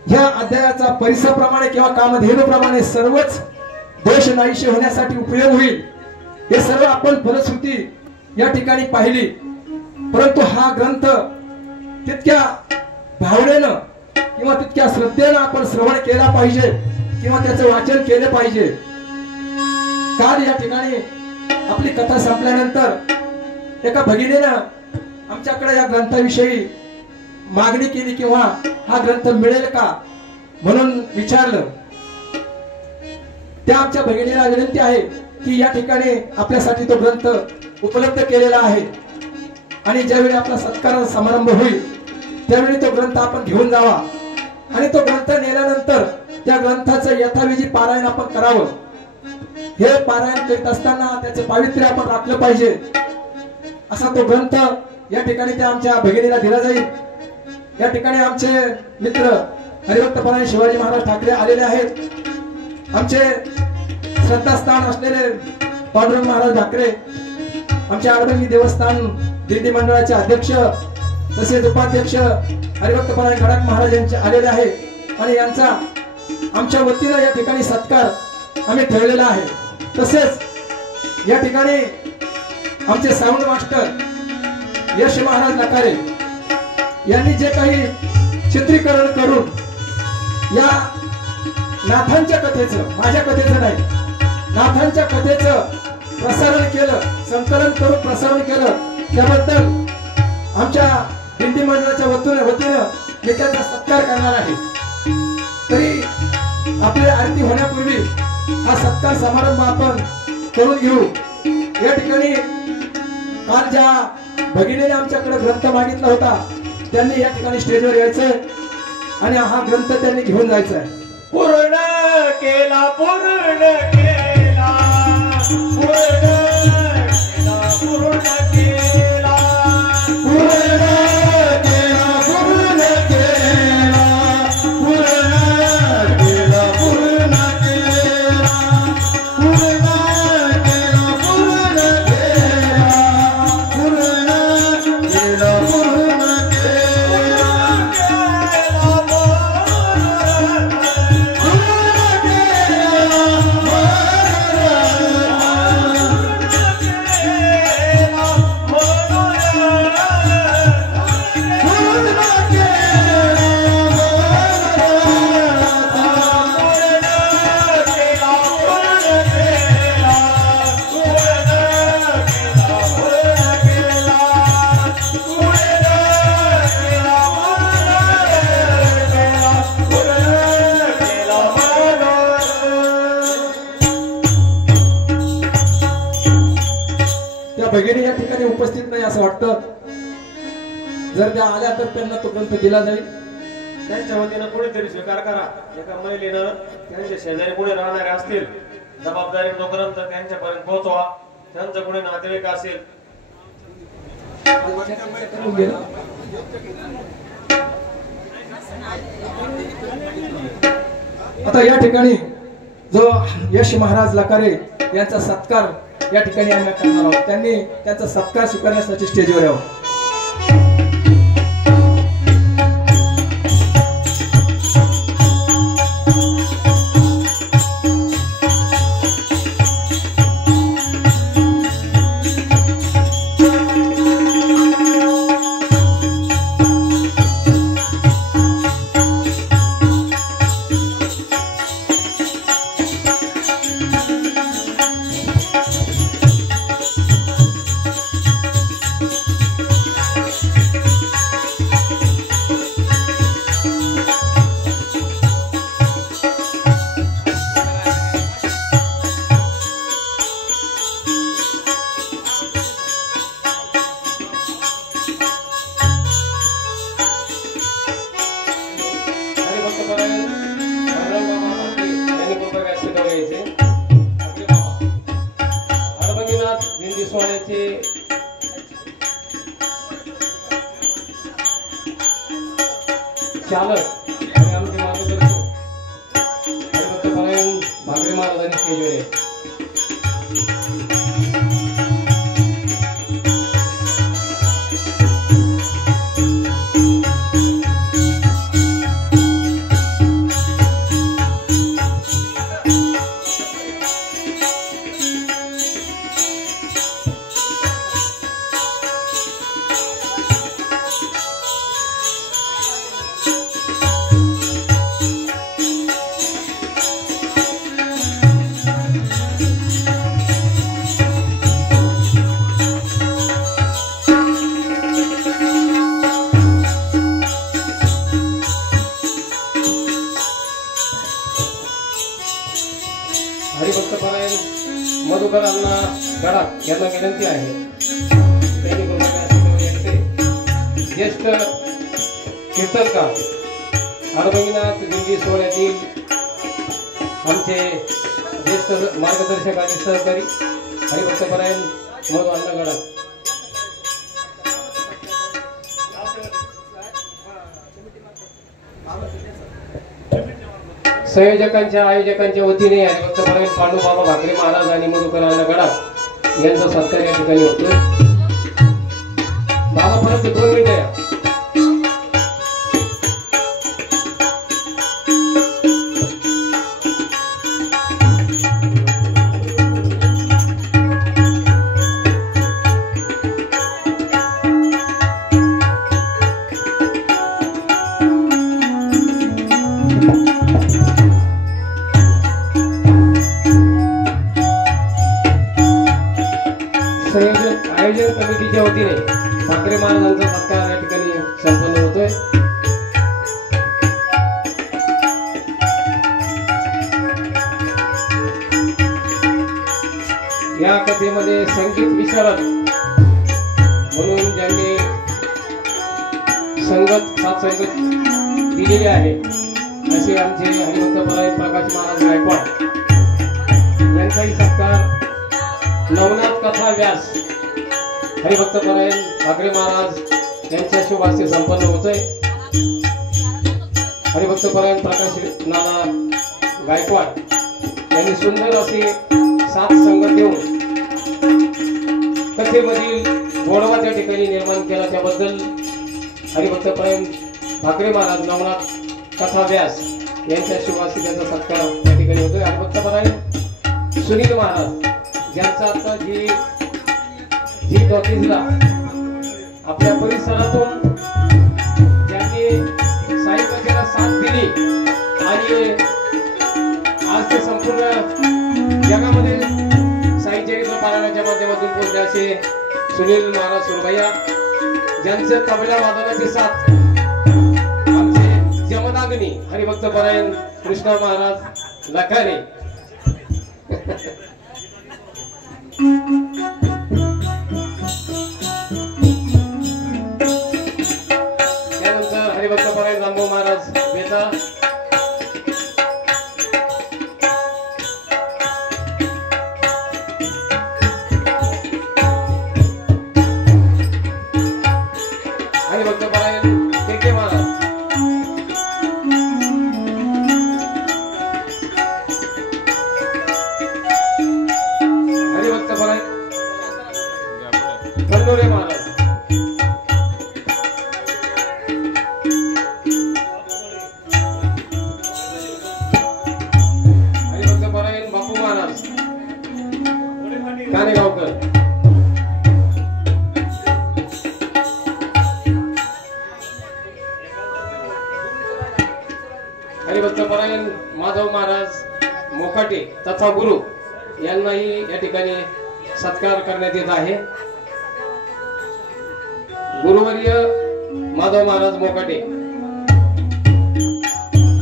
ह्या अध्यायाचा परिसराप्रमाणे किंवा कामधेनुप्रमाणे सर्वच दोष नाहीसे होण्यासाठी उपयोग होईल. हे सर्व आपण फलश्रुती या ठिकाणी पाहिली. परंतु हा ग्रंथ तितक्या भावनेनं किंवा तितक्या श्रद्धेनं आपण श्रवण केला पाहिजे किंवा त्याचं वाचन केले पाहिजे. काल या ठिकाणी आपली कथा संपल्यानंतर एका भगिनीनं आमच्याकडे या ग्रंथाविषयी मागणी केली किंवा हा ग्रंथ मिळेल का म्हणून विचारलं, त्या आमच्या भगिनीला विनंती आहे की या ठिकाणी आपल्यासाठी तो ग्रंथ उपलब्ध केलेला आहे आणि ज्यावेळी आपला सत्कार समारंभ होईल त्यावेळी तो ग्रंथ आपण घेऊन जावा आणि तो ग्रंथ नेल्यानंतर त्या ग्रंथाचं यथाविधी पारायण आपण करावं. हे पारायण करीत असताना त्याचे पावित्र्य आपण राखलं पाहिजे. असा तो ग्रंथ या ठिकाणी त्या आमच्या भगिनीला दिला जाईल. या ठिकाणी आमचे मित्र हरिभक्तपरायण शिवाजी महाराज ठाकरे आलेले आहेत. आमचे श्रद्धास्थान असलेले पांडुरंग महाराज ठाकरे, आमचे आडबंगी देवस्थान दिंडी मंडळाचे अध्यक्ष तसेच उपाध्यक्ष हरिभक्तपरायण खडाक महाराज यांचे आलेले आहे आणि यांचा आमच्या वतीनं या ठिकाणी सत्कार आम्ही ठेवलेला आहे. तसेच या ठिकाणी आमचे साऊंड मास्टर यश महाराज नकारे यांनी जे काही चित्रीकरण करून या नाथांच्या कथेचं, माझ्या कथेचं नाही, नाथांच्या कथेचं प्रसारण केलं, संकलन करून प्रसारण केलं, त्याबद्दल आमच्या दिंडी मंडळाच्या वतीनं मी त्यांचा सत्कार करणार आहे. तरी आपली आरती होण्यापूर्वी हा सत्कार समारंभ आपण करून घेऊ. या ठिकाणी काल ज्या भगिनीने आमच्याकडे ग्रंथ मागितला होता त्यांनी या ठिकाणी स्टेजवर यायचंय आणि हा ग्रंथ त्यांनी घेऊन जायचा आहे. पूर्ण केला, पूर्ण केला, पूर्ण केला, पूर्ण केला, पूर्ण केला, पूर्ण केला, पूर्ण केला, पूर्ण केला, पूर्ण केला, पूर्ण केला, पूर्ण केला, पूर्ण भगिनी या ठिकाणी उपस्थित नाही असं वाटतं. जर त्या आल्या तर त्यांना तो ग्रंथ दिला जाईल. त्यांच्या वतीनं कोणीतरी स्वीकार करा. एका महिलेनं त्यांच्या शेजारी पुढे राहणारे असतील जबाबदारी तो ग्रंथ त्यांच्यापर्यंत पोहोचवा. त्यांचं कोणी नातेवाईक असेल आता या ठिकाणी जो यश महाराज लकारे यांचा सत्कार या ठिकाणी आम्ही करणार आहोत. त्यांनी त्यांचा सत्कार स्वीकारण्यासाठी स्टेजवर यावं. चालक आणि आमचे मार्गदर्शक हरिभक्तपरायण भागरे महाराजांनी स्टेजवर आहे. यांना विनंती आहे त्यांनी ज्येष्ठ कीर्तनकार अरविंदनाथ दिंडी सोहळ्यातील आमचे ज्येष्ठ मार्गदर्शक आणि सहकारी हरिभक्तपरायण मधु अण्णा गडाख संयोजकांच्या आयोजकांच्या वतीने हरिभक्तपरायण पांडुबाबा भाकरे महाराज आणि मधुकर अण्णा गडाख यांचा सत्कार या ठिकाणी होतोय. बाबा परत 2 मिनिटं या. आयोजन कमिटीच्या वतीने भाकरे महाराजांचा सत्कार या ठिकाणी संपन्न होतोय. या कथेमध्ये संगीत विशारद म्हणून ज्यांनी साथ संगत दिलेली आहे असे आमचे हरिभक्तपरायण प्रकाश महाराज गायकवाड यांचाही सत्कार नवनाथ कथा व्यास हरिभक्तपरायण भाकरे महाराज यांच्या शुभ हस्ते संपन्न होतोय. हरिभक्तपरायण प्रकाश नाना गायकवाड यांनी सुंदर असे साथ संगत देऊन कथेमधील गोडवा त्या ठिकाणी निर्माण केला त्याबद्दल हरिभक्तपरायण भाकरे महाराज नवनाथ कथा व्यास यांच्या शुभ हस्ते त्यांचा सत्कार त्या ठिकाणी होतोय. हरिभक्तपरायण सुनील महाराज ज्यांचा आता जी टॉकीजला आपल्या परिसरातून ज्यांनी साहित्याला साथ दिली आणि आज ते संपूर्ण जगामध्ये साहित्य पारायणाच्या माध्यमातून पोहोचले असे सुनील महाराज सुरभैया ज्यांचे तबला वादनाची साथ आमचे जमदाग्नी हरिभक्तपरायण कृष्णा महाराज लखाने त्यानंतर हरिभक्तपरायण रामभाऊ महाराज बेता हरिभक्तपरायण केके महाराज हरिभक्तपरायण कन्नोरे महाराज हरिभक्तपरायण बापू महाराज कानेगावकर हरिभक्तपरायण माधव महाराज मोकाटे तथा गुरु यांनाही या ठिकाणी सत्कार करण्यात येत आहे. गुरुवर्य माधव महाराज मोकाटे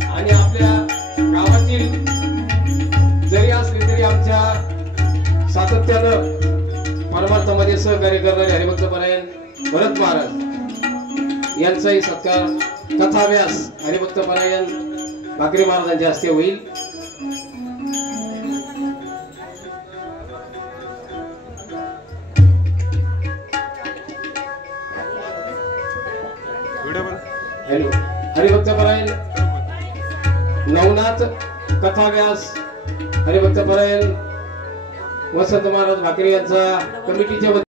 आणि आपल्या गावातील जरी असले तरी आमच्या सातत्यानं परमार्थामध्ये सहकार्य करणारे हरिभक्तपरायण भरत महाराज यांचाही सत्कार कथाव्यास हरिभक्तपरायण भाकरे महाराजांच्या हस्ते होईल. हॅलो हरिभक्तपरायण नवनाथ कथाव्यास हरिभक्तपरायण वसंत महाराज भाकरे यांचा कमिटीच्या